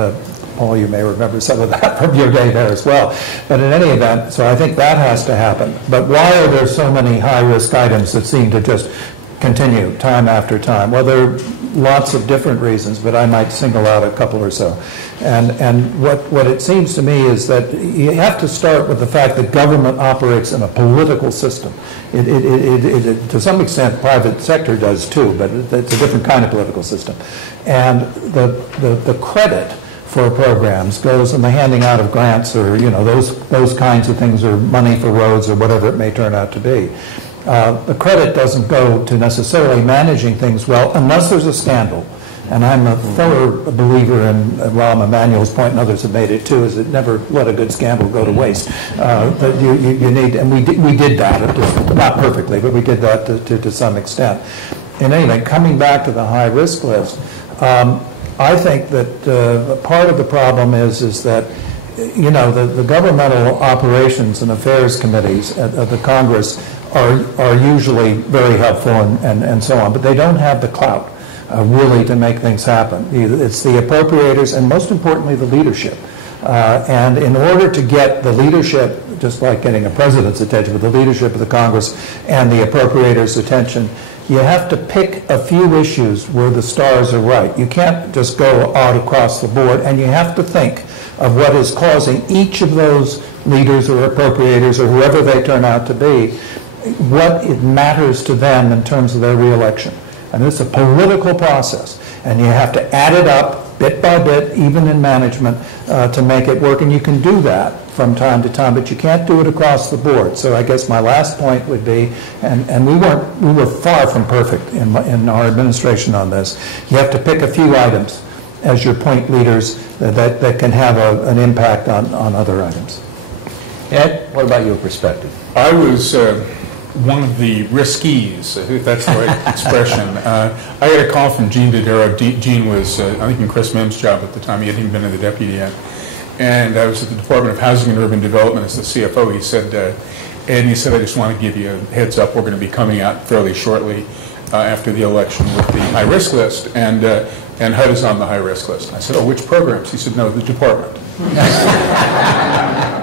Paul, you may remember some of that from your day there as well. But in any event, so I think that has to happen. But why are there so many high-risk items that seem to just continue time after time? Well, there are lots of different reasons, but I might single out a couple or so. And what it seems to me is that you have to start with the fact that government operates in a political system. It to some extent, private sector does too, but it's a different kind of political system. And the credit for programs goes in the handing out of grants, or those kinds of things, or money for roads, or whatever it may turn out to be. The credit doesn't go to necessarily managing things well, unless there's a scandal. And I'm a thorough believer in Rahm Emanuel's point, and others have made it too, is that never let a good scandal go to waste. But you need, and we did that, not perfectly, but we did that to some extent. In any event, coming back to the high risk list, I think that part of the problem is that, you know, the governmental operations and affairs committees of the Congress are usually very helpful and so on, but they don't have the clout really to make things happen. It's the appropriators and most importantly the leadership. And in order to get the leadership, just like getting a president's attention, but the leadership of the Congress and the appropriators' attention, you have to pick a few issues where the stars are right. You can't just go out across the board, and you have to think of what is causing each of those leaders or appropriators or whoever they turn out to be, what it matters to them in terms of their reelection. And it's a political process, and you have to add it up bit by bit, even in management, to make it work. And you can do that from time to time, but you can't do it across the board. So I guess my last point would be, and we were far from perfect in our administration on this. You have to pick a few items as your point leaders that can have an impact on other items. Ed, what about your perspective? I was one of the riskies, if that's the right expression. I got a call from Gene Dodaro. Gene was, I think, in Chris Mims' job at the time. He hadn't even been in the deputy yet. And I was at the Department of Housing and Urban Development as the CFO. He said, Ed, he said, I just want to give you a heads up. We're going to be coming out fairly shortly after the election with the high-risk list. And HUD is on the high-risk list. I said, oh, which programs? He said, no, the department.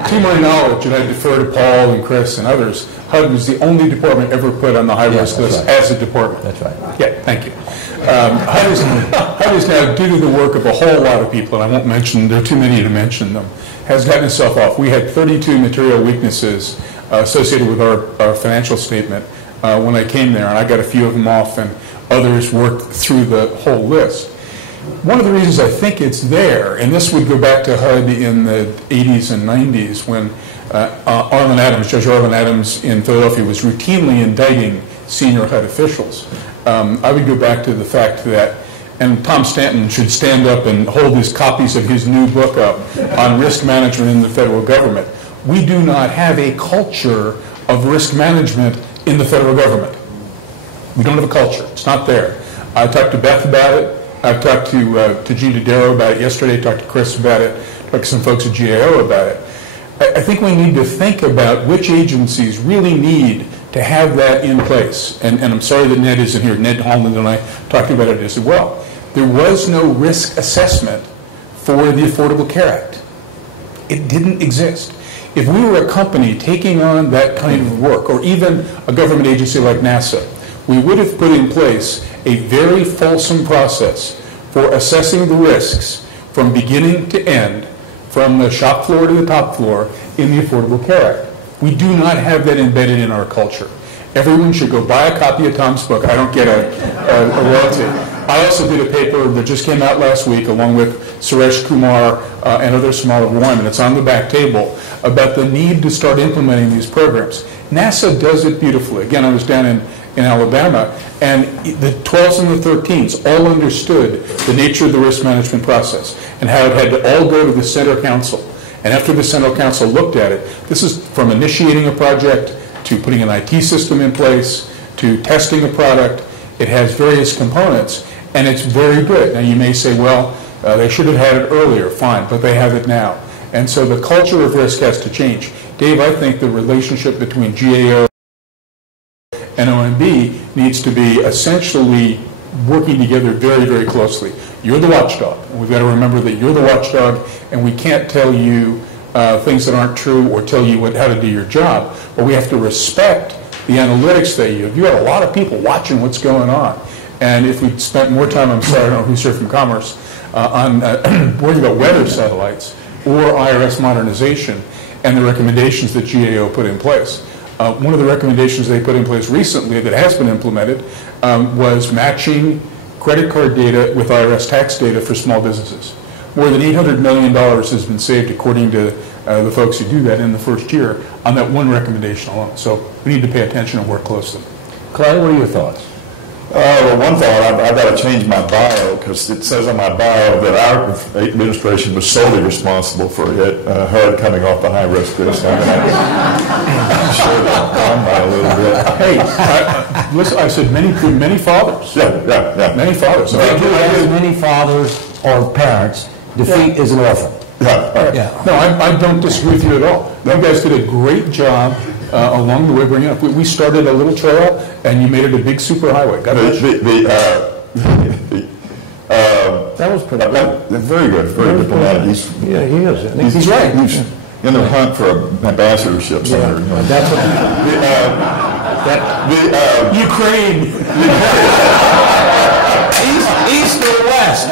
To my knowledge, and I defer to Paul and Chris and others, HUD was the only department ever put on the high-risk list as a department. That's right. Yeah, thank you. HUD is now, due to the work of a whole lot of people, and I won't mention, there are too many to mention them, has gotten itself off. We had 32 material weaknesses associated with our financial statement when I came there, and I got a few of them off, and others worked through the whole list. One of the reasons I think it's there, and this would go back to HUD in the 80s and 90s when Arlen Adams, Judge Arlen Adams in Philadelphia was routinely indicting senior HUD officials. I would go back to the fact that, and Tom Stanton should stand up and hold his copies of his new book up on risk management in the federal government. We do not have a culture of risk management in the federal government. We don't have a culture. It's not there. I talked to Beth about it. I've talked to Gene Dodaro about it yesterday, talked to Chris about it, talked to some folks at GAO about it. I think we need to think about which agencies really need to have that in place. And I'm sorry that Ned isn't here. Ned Holland and I talked about it as well. There was no risk assessment for the Affordable Care Act. It didn't exist. If we were a company taking on that kind of work, or even a government agency like NASA, we would have put in place a very fulsome process for assessing the risks from beginning to end, from the shop floor to the top floor in the Affordable Care Act. We do not have that embedded in our culture. Everyone should go buy a copy of Tom's book. I don't get a royalty. I also did a paper that just came out last week along with Suresh Kumar and others from Oliver Wyman. It's on the back table about the need to start implementing these programs. NASA does it beautifully. Again, I was down in Alabama, and the 12s and the 13s all understood the nature of the risk management process and how it had to all go to the Center Council. And after the Center Council looked at it, this is from initiating a project to putting an IT system in place to testing a product. It has various components, and it's very good. Now, you may say, well, they should have had it earlier. Fine, but they have it now. And so the culture of risk has to change. Dave, I think the relationship between GAO and OMB needs to be essentially working together very, very closely. You're the watchdog, and we've got to remember that you're the watchdog, and we can't tell you things that aren't true or tell you how to do your job, but we have to respect the analytics that you have. You have a lot of people watching what's going on, and if we spent more time, I'm sorry, I don't know who's here from Commerce, on worrying about weather satellites or IRS modernization and the recommendations that GAO put in place. One of the recommendations they put in place recently that has been implemented was matching credit card data with IRS tax data for small businesses. More than $800 million has been saved, according to the folks who do that in the first year, on that one recommendation alone. So we need to pay attention and work closely. Clay, what are your thoughts? Well, one thought, I've got to change my bio because it says on my bio that our administration was solely responsible for HUD coming off the high-risk list. I'm sure that down by a little bit. Hey, listen, I said many fathers. Yeah. Many fathers. As many fathers or parents, defeat is an orphan. Yeah. No, I don't disagree with you at all. You guys did a great job along the way bringing it up. We started a little trail, and you made it a big superhighway. God bless you. That was pretty good. Very good, very diplomatic. He is. He's right. He's in the hunt for an ambassadorship somewhere. Yeah, that's what. Ukraine. East or west?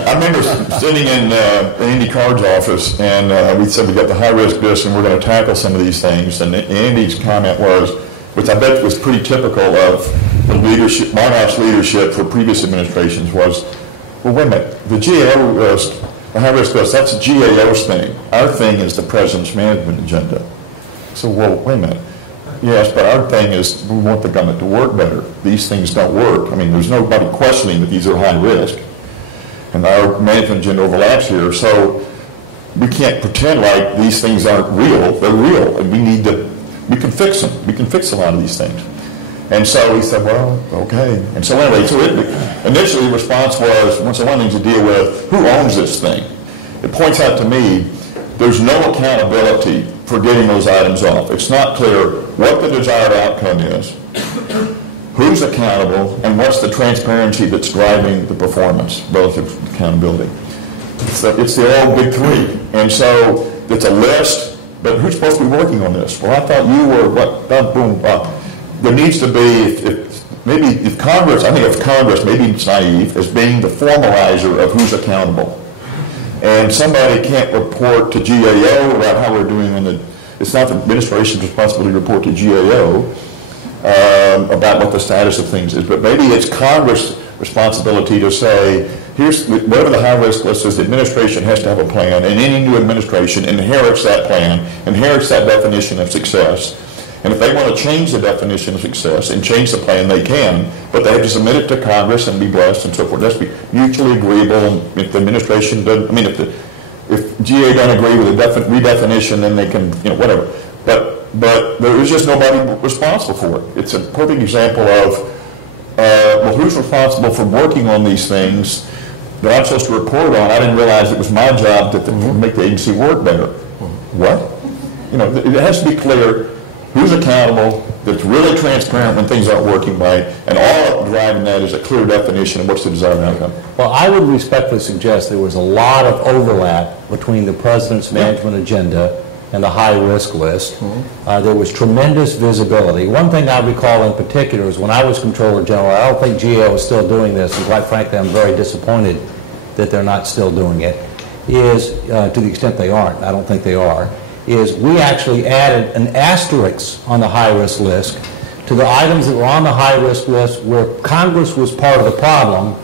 I remember sitting in Andy Card's office, and we said we got the high-risk list, and we're going to tackle some of these things. And Andy's comment was, which I bet was pretty typical of the leadership, Monarch's leadership for previous administrations, was, well, wait a minute, the GAO list, the high-risk list, that's a GAO's thing. Our thing is the president's management agenda. So, well, wait a minute. Yes, but our thing is we want the government to work better. These things don't work. I mean, there's nobody questioning that these are high risk. And our management agenda overlaps here. So we can't pretend like these things aren't real. They're real. And we can fix them. We can fix a lot of these things. And so he said, well, okay. And so anyway, initially the response was, once one thing to deal with, who owns this thing? It points out to me there's no accountability for getting those items off. It's not clear what the desired outcome is, who's accountable, and what's the transparency that's driving the performance relative to accountability. It's the old big three. And so it's a list, but who's supposed to be working on this? Well, I thought you were, boom. There needs to be, if Congress, maybe it's naive, as being the formalizer of who's accountable. And somebody can't report to GAO about how we're doing it's not the administration's responsibility to report to GAO about what the status of things is, but maybe it's Congress' responsibility to say, here's whatever the high-risk list is, the administration has to have a plan, and any new administration inherits that plan, inherits that definition of success. And if they want to change the definition of success and change the plan, they can, but they have to submit it to Congress and be blessed and so forth. It has to be mutually agreeable, and if the administration doesn't, if GA don't agree with the redefinition, then they can, whatever. But there is just nobody responsible for it. It's a perfect example of, who's responsible for working on these things that I'm supposed to report on? I didn't realize it was my job to make the agency work better. What? It has to be clear who's accountable, that's really transparent when things aren't working right, and all driving that is a clear definition of what's the desired outcome. Well, I would respectfully suggest there was a lot of overlap between the president's management agenda and the high-risk list. There was tremendous visibility. One thing I recall in particular is when I was Comptroller General, I don't think GAO is still doing this, and quite frankly, I'm very disappointed that they're not still doing it, is, to the extent they aren't, I don't think they are, is we actually added an asterisk on the high-risk list to the items that were on the high-risk list where Congress was part of the problem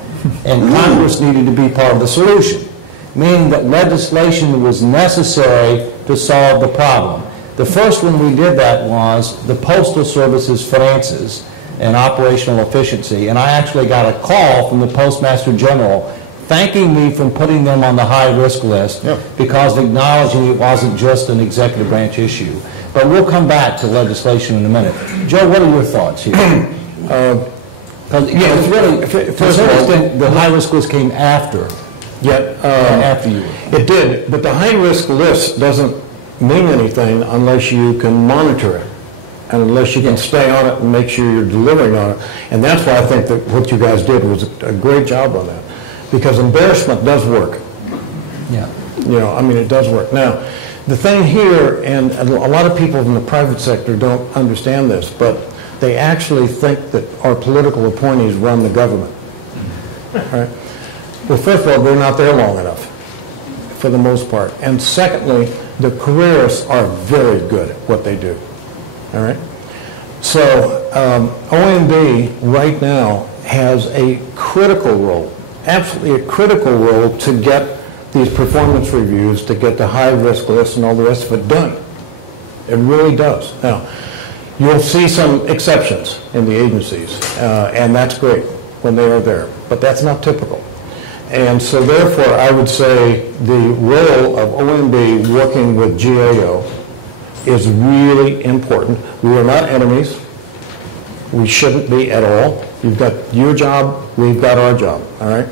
and Congress needed to be part of the solution, meaning that legislation was necessary to solve the problem. The first one we did that was the Postal Service's finances and operational efficiency, and I actually got a call from the Postmaster General thanking me for putting them on the high-risk list because acknowledging it wasn't just an executive branch issue. But we'll come back to legislation in a minute. Joe, what are your thoughts here? It's really, to a certain extent, the high-risk list came after. After you. It did, but the high-risk list doesn't mean anything unless you can monitor it, and unless you can stay on it and make sure you're delivering on it. And that's why I think that what you guys did was a great job on that. Because embarrassment does work. It does work. Now, the thing here, and a lot of people in the private sector don't understand this, but they actually think that our political appointees run the government. All right? Well, first of all, they're not there long enough, for the most part. And secondly, the careerists are very good at what they do. All right? So, OMB right now has a critical role, absolutely a critical role to get these performance reviews, to get the high-risk list and all the rest of it done. It really does. Now, You'll see some exceptions in the agencies, and that's great when they are there, but that's not typical. And so therefore, I would say the role of OMB working with GAO is really important. We are not enemies. We shouldn't be at all. You've got your job, we've got our job, all right?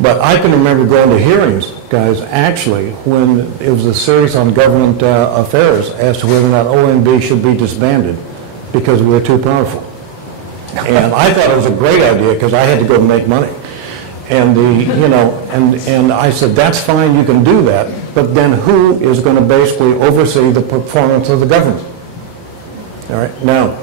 But I can remember going to hearings, guys, actually, when it was a series on government affairs as to whether or not OMB should be disbanded because we were too powerful. And I thought it was a great idea because I had to go make money. And and I said, that's fine, you can do that, but then who is going to basically oversee the performance of the government? All right, now,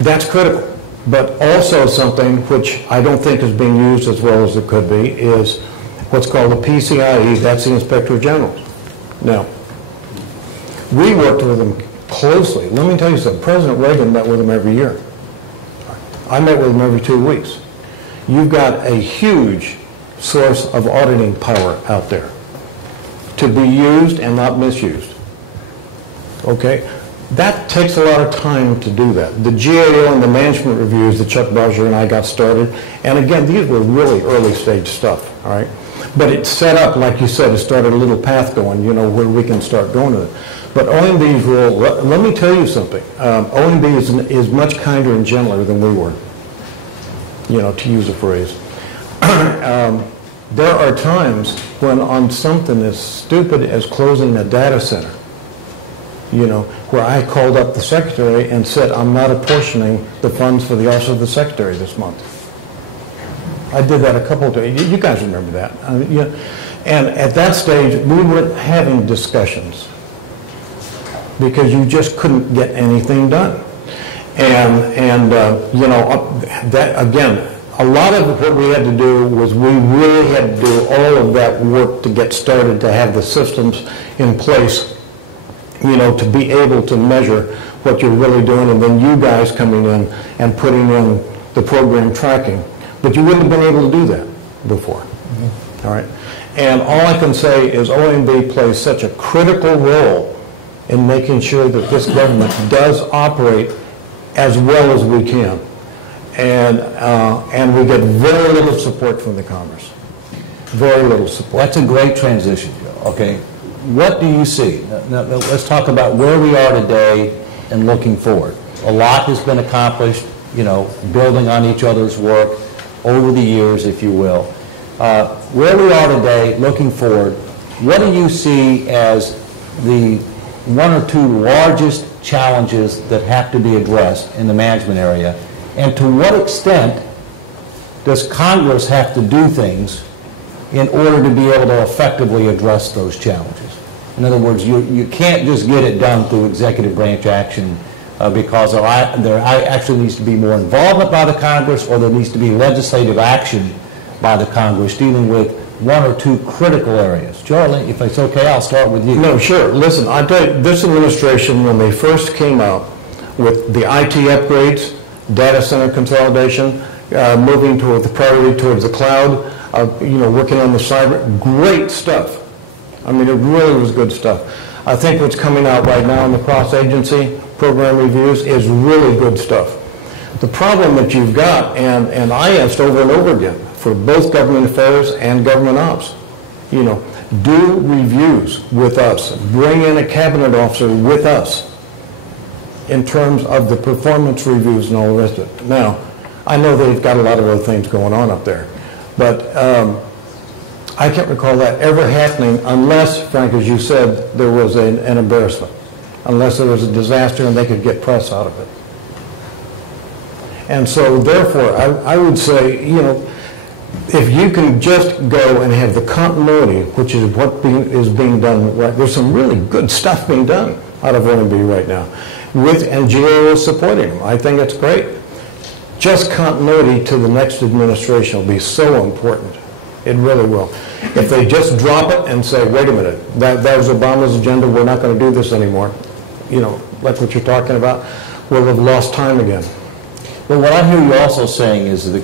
that's critical. But also something which I don't think is being used as well as it could be is what's called the PCIE, that's the Inspector General. Now, we worked with them closely. Let me tell you something, President Reagan met with them every year. I met with them every 2 weeks. You've got a huge source of auditing power out there to be used and not misused. Okay? That takes a lot of time to do that. The GAO and the management reviews that Chuck Barger and I got started, and again, these were really early stage stuff, all right? But it set up, like you said, it started a little path going, you know, where we can start going to it. But OMB's role, let me tell you something. OMB is much kinder and gentler than we were, you know, to use a phrase. There are times when on something as stupid as closing a data center, you know, where I called up the secretary and said, I'm not apportioning the funds for the Office of the Secretary this month. I did that a couple of times. You guys remember that. Yeah. And at that stage, we were having discussions because you just couldn't get anything done. And you know, that again, a lot of what we had to do was we really had to do all of that work to get started, to have the systems in place, you know, to be able to measure what you're really doing, and then you guys coming in and putting in the program tracking. But you wouldn't have been able to do that before. Mm-hmm. All right? And all I can say is OMB plays such a critical role in making sure that this government does operate as well as we can. And we get very little support from the Congress. Very little support. That's a great transition, okay? What do you see? Now, let's talk about where we are today and looking forward. A lot has been accomplished, you know, building on each other's work over the years, if you will. Where we are today, looking forward, what do you see as the one or two largest challenges that have to be addressed in the management area? And to what extent does Congress have to do things in order to be able to effectively address those challenges? In other words, you can't just get it done through executive branch action because there actually needs to be more involvement by the Congress, or there needs to be legislative action by the Congress dealing with one or two critical areas. Charlie, if it's okay, I'll start with you. No, sure. Listen, I tell you, this administration, when they first came out with the IT upgrades, data center consolidation, moving toward the priority towards the cloud, you know, working on the cyber, great stuff. I mean, it really was good stuff. I think what's coming out right now in the cross-agency program reviews is really good stuff. The problem that you've got, and I asked over and over again, for both government affairs and government ops, you know, do reviews with us. Bring in a cabinet officer with us in terms of the performance reviews and all the rest of it. Now, I know they've got a lot of other things going on up there, but I can't recall that ever happening unless, Frank, as you said, there was an embarrassment, unless there was a disaster and they could get press out of it. And so, therefore, I would say, you know, if you can just go and have the continuity, which is what is being done, right, there's some really good stuff being done out of OMB right now, and GAO is supporting them. I think it's great. Just continuity to the next administration will be so important. It really will. If they just drop it and say, wait a minute, that was Obama's agenda, we're not going to do this anymore, you know, like what you're talking about, we'll have lost time again. But what I hear you also saying is that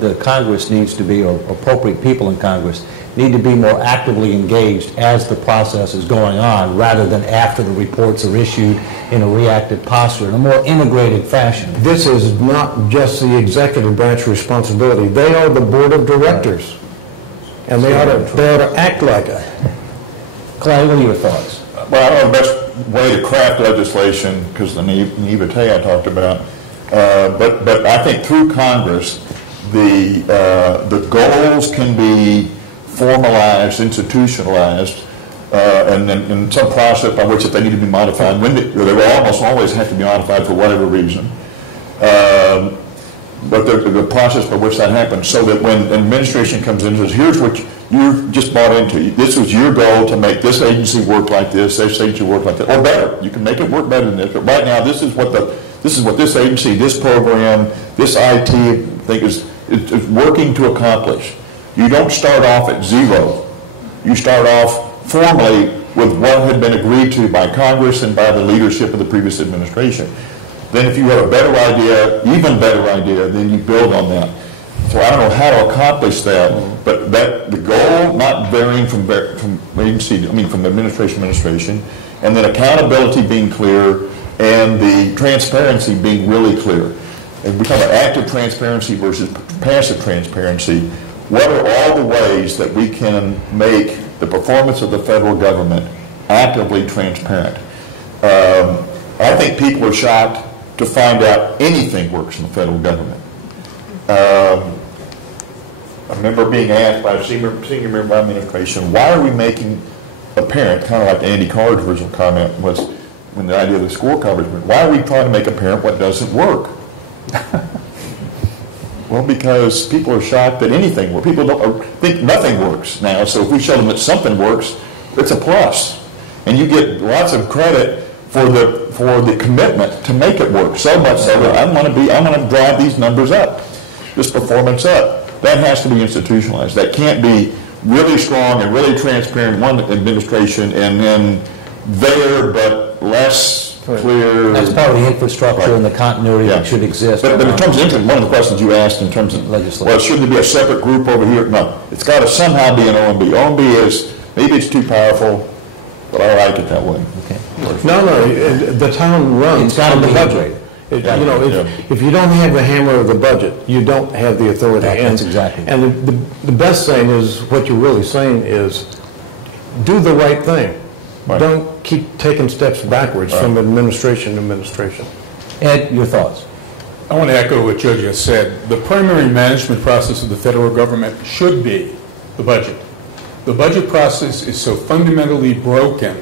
the Congress needs to be, or appropriate people in Congress, need to be more actively engaged as the process is going on, rather than after the reports are issued in a reactive posture, in a more integrated fashion. This is not just the executive branch responsibility. They are the board of directors. And they ought to act like it. Clay, what are your thoughts? Well, I don't know the best way to craft legislation, because the naivete I talked about, but I think through Congress, the goals can be formalized, institutionalized, and then in some process by which if they need to be modified, they will almost always have to be modified for whatever reason. But the process by which that happens, so that when administration comes in and says, here's what you just bought into. This was your goal to make this agency work like this agency work like that, or better. You can make it work better than this. But right now, this is what this agency, this program, this IT thing is working to accomplish. You don't start off at zero. You start off formally with what had been agreed to by Congress and by the leadership of the previous administration. Then if you have a better idea, even better idea, then you build on that. So I don't know how to accomplish that, but the goal not varying from agency, from administration to administration, and then accountability being clear and the transparency being really clear. And we talk about active transparency versus passive transparency. What are all the ways that we can make the performance of the federal government actively transparent? I think people are shocked to find out anything works in the federal government. I remember being asked by a senior member of my administration, why are we making apparent, kind of like Andy Card's original comment was when the idea of the scorecard was, why are we trying to make apparent what doesn't work? Well, because people are shocked that anything works. People don't think nothing works now, so if we show them that something works, it's a plus. And you get lots of credit for the commitment to make it work. So much so that I'm going to drive these numbers up, this performance up. That has to be institutionalized. That can't be really strong and really transparent in one administration and then there but less clear. That's part of the infrastructure and the continuity that should exist. But in terms of one of the questions you asked in terms of legislation, well, shouldn't there be a separate group over here? No, it's got to somehow be an OMB. OMB is, maybe it's too powerful, but I like it that way. Okay. No, the town runs on the budget. If you don't have the hammer of the budget, you don't have the authority. That's exactly. And the best thing is, what you're really saying is, do the right thing. Right. Don't keep taking steps backwards from administration to administration. Ed, your thoughts? I want to echo what Joe just said. The primary management process of the federal government should be the budget. The budget process is so fundamentally broken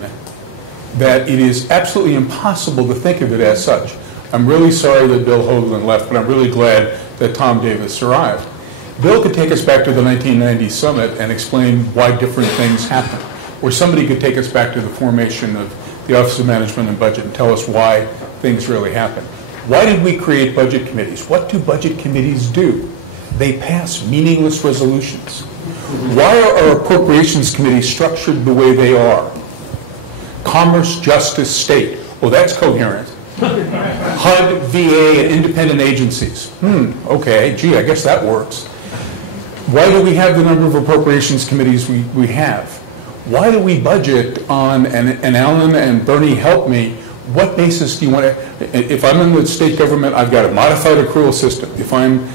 that it is absolutely impossible to think of it as such. I'm really sorry that Bill Hoagland left, but I'm really glad that Tom Davis arrived. Bill could take us back to the 1990 summit and explain why different things happened. Or somebody could take us back to the formation of the Office of Management and Budget and tell us why things really happened. Why did we create budget committees? What do budget committees do? They pass meaningless resolutions. Why are our appropriations committees structured the way they are? Commerce, Justice, State. Well, that's coherent. HUD, VA, and independent agencies. Okay, gee, I guess that works. Why do we have the number of appropriations committees we have? Why do we budget on, and Alan and Bernie help me, what basis do you want to, if I'm in the state government, I've got a modified accrual system. If I'm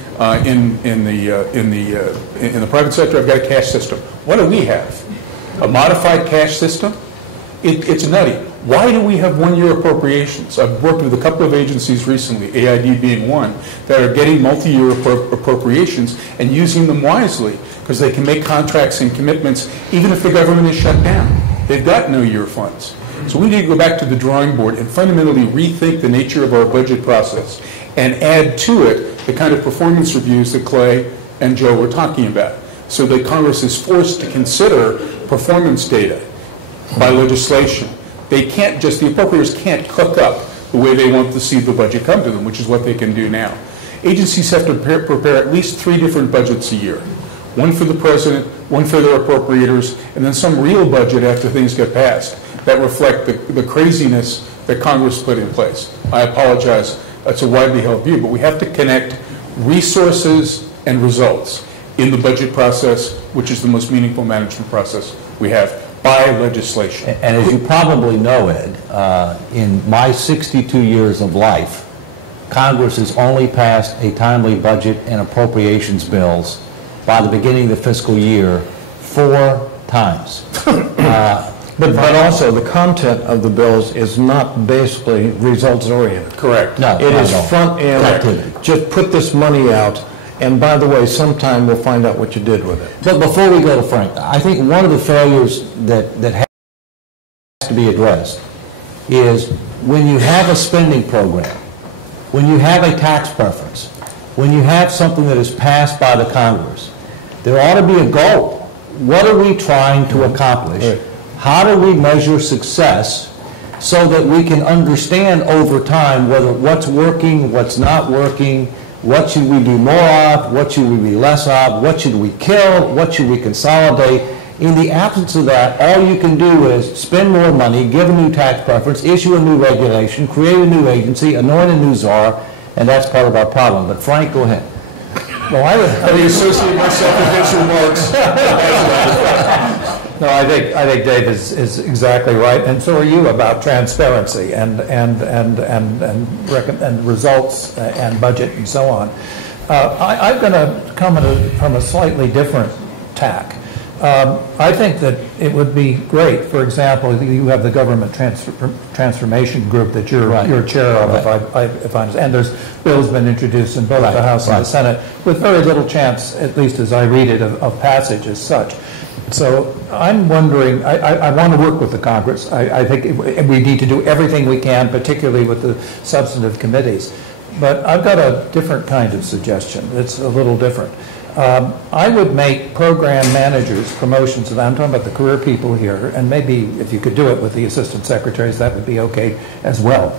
in the private sector, I've got a cash system. What do we have? A modified cash system? It's nutty. Why do we have one-year appropriations? I've worked with a couple of agencies recently, AID being one, that are getting multi-year appropriations and using them wisely because they can make contracts and commitments even if the government is shut down. They've got no-year funds. So we need to go back to the drawing board and fundamentally rethink the nature of our budget process and add to it the kind of performance reviews that Clay and Joe were talking about, so that Congress is forced to consider performance data by legislation. They can't just, the appropriators can't cook up the way they want to see the budget come to them, which is what they can do now. Agencies have to prepare at least 3 different budgets a year. One for the president, one for their appropriators, and then some real budget after things get passed that reflect the craziness that Congress put in place. I apologize It's a widely held view, but we have to connect resources and results in the budget process, which is the most meaningful management process we have, by legislation. And as you probably know, Ed, in my 62 years of life, Congress has only passed a timely budget and appropriations bills by the beginning of the fiscal year 4 times. But also, the content of the bills is not basically results-oriented. Correct. No, It is no. front-end, Activity. just put this money out, and by the way, sometime we'll find out what you did with it. But before we go to Frank, I think one of the failures that has to be addressed is when you have a spending program, when you have a tax preference, when you have something that is passed by the Congress, there ought to be a goal. What are we trying to accomplish? Right. How do we measure success so that we can understand over time whether what's working, what's not working, what should we do more of, what should we be less of, what should we kill, what should we consolidate? In the absence of that, all you can do is spend more money, give a new tax preference, issue a new regulation, create a new agency, anoint a new czar, and that's part of our problem. But Frank, go ahead. Well, I would associate myself with his remarks. No, I think Dave is exactly right, and so are you about transparency and results and budget and so on. I'm going to come from a slightly different tack. I think that it would be great, for example, you have the government transformation group that you're chair of, if I understand, and there's bills been introduced in both the House and the Senate with very little chance, at least as I read it, of passage as such. So I'm wondering, I want to work with the Congress. I think we need to do everything we can, particularly with the substantive committees. But I've got a different kind of suggestion. It's a little different. I would make program managers promotions, and I'm talking about the career people here, and maybe if you could do it with the assistant secretaries, that would be okay as well.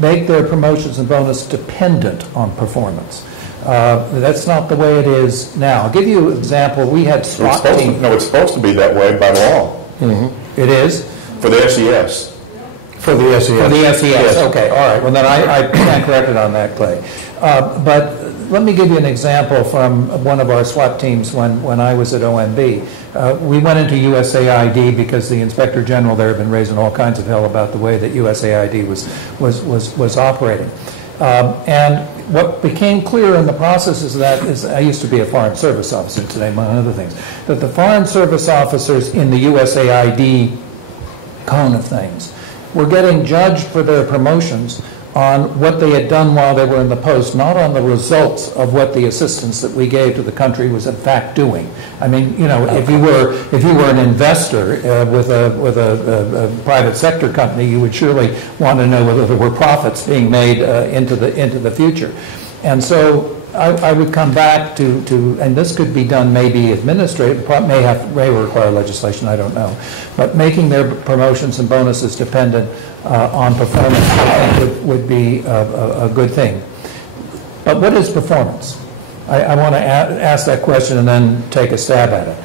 Make their promotions and bonus dependent on performance. That's not the way it is now. I'll give you an example. We had SWAT teams. No, it's supposed to be that way by law. Mm-hmm. It is? For the SES. For the SES. For the SES, Yes. okay, all right. Well, then I stand corrected on that, Clay. But let me give you an example from one of our SWAT teams when I was at OMB. We went into USAID because the Inspector General there had been raising all kinds of hell about the way that USAID was operating. And what became clear in the process is I used to be a Foreign Service officer today, among other things, that the Foreign Service officers in the USAID cone of things were getting judged for their promotions on what they had done while they were in the post, not on the results of what the assistance that we gave to the country was in fact doing. I mean, you know, if you were an investor with a private sector company, you would surely want to know whether there were profits being made into the future. And so I would come back to, and this could be done maybe administrative, may require legislation, I don't know, but making their promotions and bonuses dependent on performance, I think would be a good thing. But what is performance? I want to ask that question and then take a stab at it.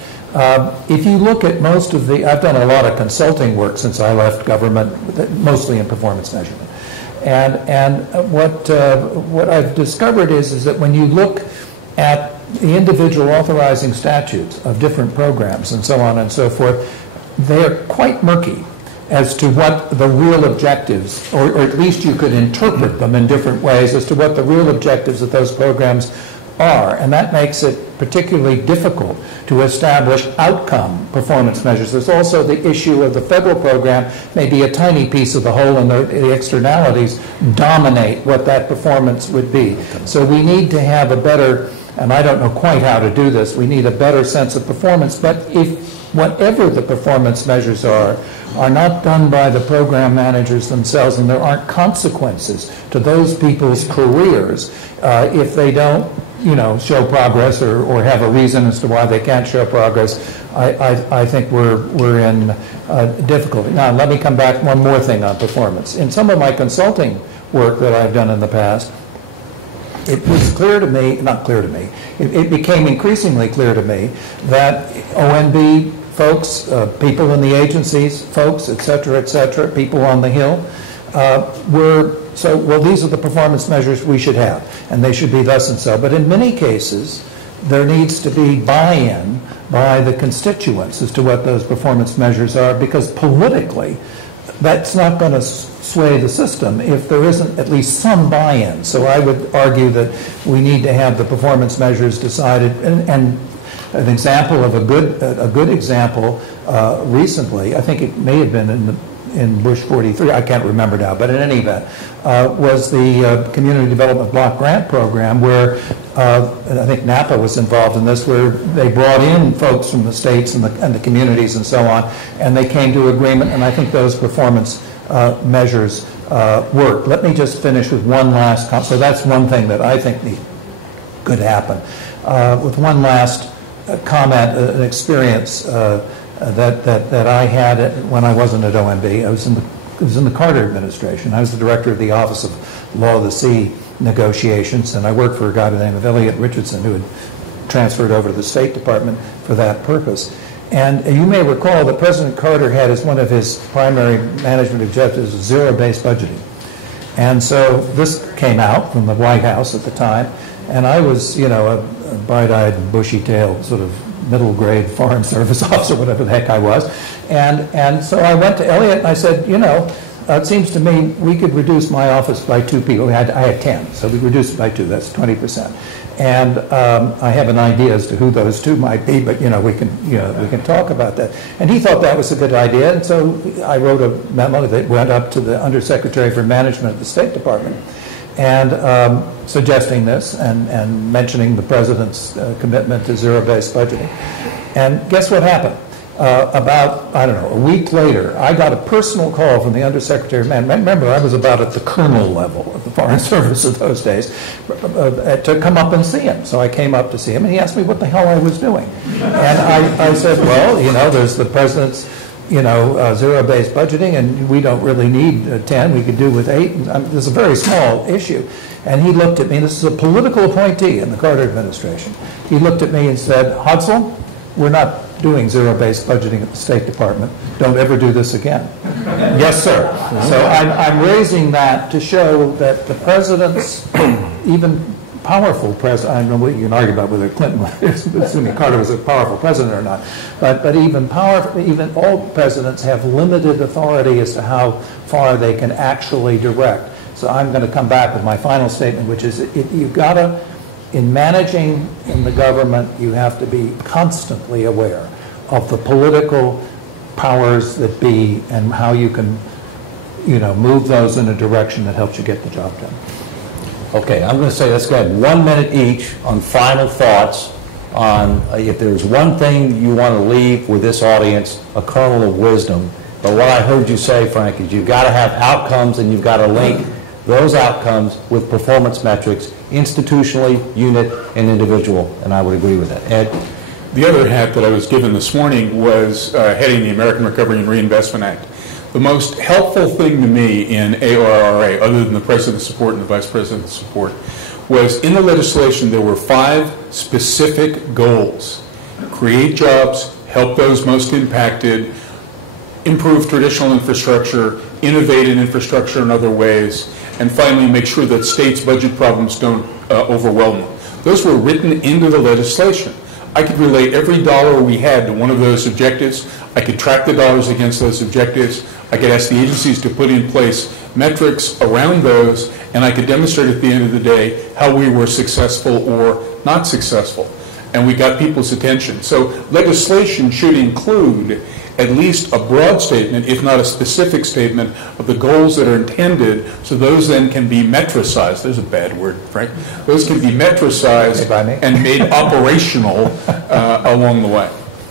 If you look at most of I've done a lot of consulting work since I left government, mostly in performance measurement. And what I've discovered is that when you look at the individual authorizing statutes of different programs and so on and so forth, they're quite murky as to what the real objectives, or at least you could interpret them in different ways as to what the real objectives of those programs are. And that makes it particularly difficult to establish outcome performance measures. There's also the issue of the federal program may be a tiny piece of the whole, and the externalities dominate what that performance would be. So we need to have a better, and I don't know quite how to do this, we need a better sense of performance. But if whatever the performance measures are not done by the program managers themselves, and there aren't consequences to those people's careers if they don't, show progress or have a reason as to why they can't show progress, I think we're in difficulty. Now, let me come back one more thing on performance. In some of my consulting work that I've done in the past, it was clear to me, not clear to me, it became increasingly clear to me that OMB folks, people in the agencies, folks, et cetera, people on the Hill, were So, well, these are the performance measures we should have, and they should be thus and so. But in many cases, there needs to be buy-in by the constituents as to what those performance measures are, because politically, that's not going to sway the system if there isn't at least some buy-in. So I would argue that we need to have the performance measures decided, and an example of a good example recently, I think it may have been in Bush 43, I can't remember now, but in any event, was the Community Development Block Grant Program, where I think Napa was involved in this, where they brought in folks from the states and the communities and so on, and they came to agreement, and I think those performance measures worked. Let me just finish with one last comment. So that's one thing that I think could happen. With one last comment, an experience that I had when I wasn't at OMB. I was in the Carter administration. I was the director of the Office of Law of the Sea negotiations, and I worked for a guy by the name of Elliot Richardson, who had transferred over to the State Department for that purpose. And you may recall that President Carter had as one of his primary management objectives zero-based budgeting. And so this came out from the White House at the time, and I was, a bright-eyed, bushy-tailed sort of middle-grade Foreign Service officer, whatever the heck I was. And so I went to Elliot and I said, it seems to me we could reduce my office by 2 people. I had 10, so we reduced it by 2. That's 20%. And I have an idea as to who those 2 might be, but we can talk about that. And he thought that was a good idea, and so I wrote a memo that went up to the Undersecretary for Management of the State Department, and suggesting this and mentioning the President's commitment to zero-based budgeting. And guess what happened? About, a week later, I got a personal call from the Undersecretary of Management. Remember, I was about at the colonel level of the Foreign Service of those days, to come up and see him. So I came up to see him, and he asked me what the hell I was doing. And I said, well, there's the President's zero-based budgeting, and we don't really need 10. We could do with 8. It's a very small issue. And he looked at me, and this is a political appointee in the Carter administration. He looked at me and said, Hodsell, we're not doing zero-based budgeting at the State Department. Don't ever do this again. Yes, sir. So I'm raising that to show that the President's, even powerful president, I don't know what you can argue about whether Clinton, assuming Carter was a powerful president or not, but even all presidents have limited authority as to how far they can actually direct. So I'm going to come back with my final statement, which is you've got to, in managing in the government, you have to be constantly aware of the political powers that be and how you can, move those in a direction that helps you get the job done. Okay, I'm going to say let's go ahead 1 minute each on final thoughts on if there's one thing you want to leave with this audience, a kernel of wisdom. But what I heard you say, Frank, is you've got to have outcomes and you've got to link those outcomes with performance metrics, institutionally, unit, and individual. And I would agree with that. Ed? The other hat that I was given this morning was heading the American Recovery and Reinvestment Act. The most helpful thing to me in ARRA, other than the President's support and the Vice President's support, was in the legislation there were 5 specific goals. Create jobs, help those most impacted, improve traditional infrastructure, innovate in infrastructure in other ways, and finally make sure that states' budget problems don't overwhelm them. Those were written into the legislation. I could relate every dollar we had to one of those objectives. I could track the dollars against those objectives. I could ask the agencies to put in place metrics around those, and I could demonstrate at the end of the day how we were successful or not successful. And we got people's attention. So legislation should include at least a broad statement, if not a specific statement, of the goals that are intended, so those then can be metricized. There's a bad word, Frank. Those can be metricized and made operational along the way.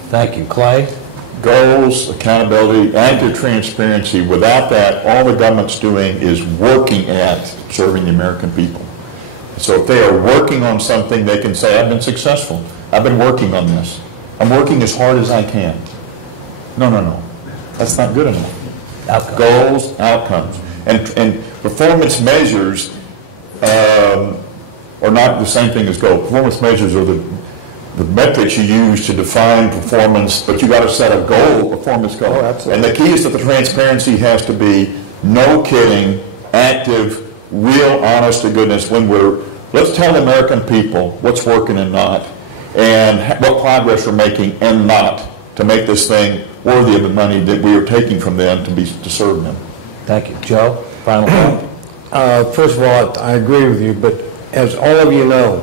Thank you. Clay? Goals, accountability, active transparency. Without that, all the government's doing is working at serving the American people. So if they are working on something, they can say, I've been successful. I've been working on this. I'm working as hard as I can. No. That's not good enough. Outcomes. Goals, outcomes. And performance measures are not the same thing as goals. Performance measures are the metrics you use to define performance, but you got to set a goal, performance goal. Oh, absolutely. And the key is that the transparency has to be no kidding, active, real honest to goodness when let's tell the American people what's working and not, and what progress we're making and not, to make this thing worthy of the money that we are taking from them to serve them. Thank you. Joe, final thought? First of all, I agree with you, but as all of you know,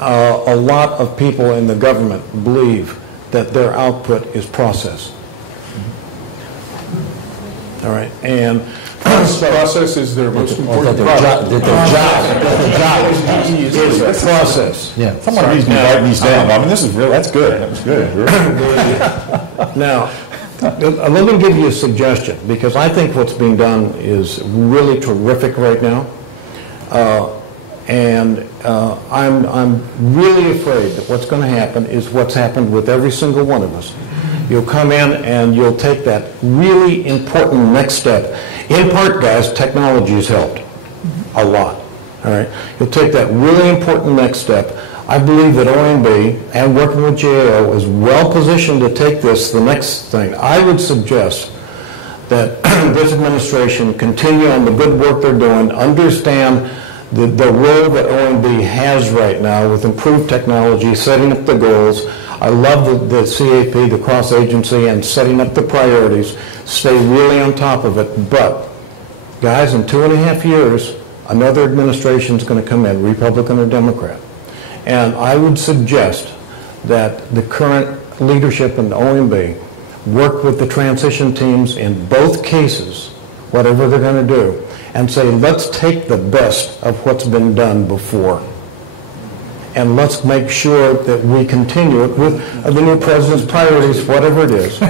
a lot of people in the government believe that their output is process. All right, and Process is their most important product. the job is a process. Yeah. Someone needs to be writing these down. I mean, this is real. That's good. That was good. Now, let me give you a suggestion, because I think what's being done is really terrific right now. I'm really afraid that what's going to happen is what's happened with every single one of us. You'll come in and you'll take that really important next step. In part, guys, technology has helped a lot. All right, you'll take that really important next step. I believe that OMB and working with GAO is well positioned to take this the next thing. I would suggest that this administration continue on the good work they're doing, understand the role that OMB has right now with improved technology, setting up the goals. I love the CAP, the cross-agency, and setting up the priorities. Stay really on top of it. But, guys, in 2.5 years, another administration is going to come in, Republican or Democrat. And I would suggest that the current leadership in OMB work with the transition teams in both cases, whatever they're going to do, and say, let's take the best of what's been done before. And let's make sure that we continue it with the new president's priorities, whatever it is.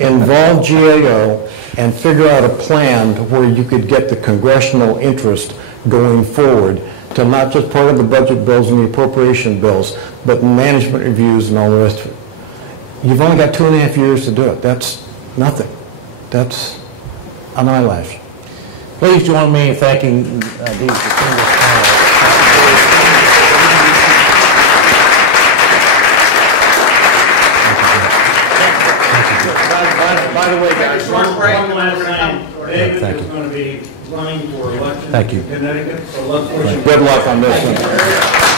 Involve GAO and figure out a plan where you could get the congressional interest going forward to not just part of the budget bills and the appropriation bills, but management reviews and all the rest of it. You've only got 2.5 years to do it. That's nothing. That's an eyelash. Please join me in thanking these distinguished panelists. By the way, guys, one last thing. David is going to be running for election in Connecticut, so let's wish him Good luck on this one.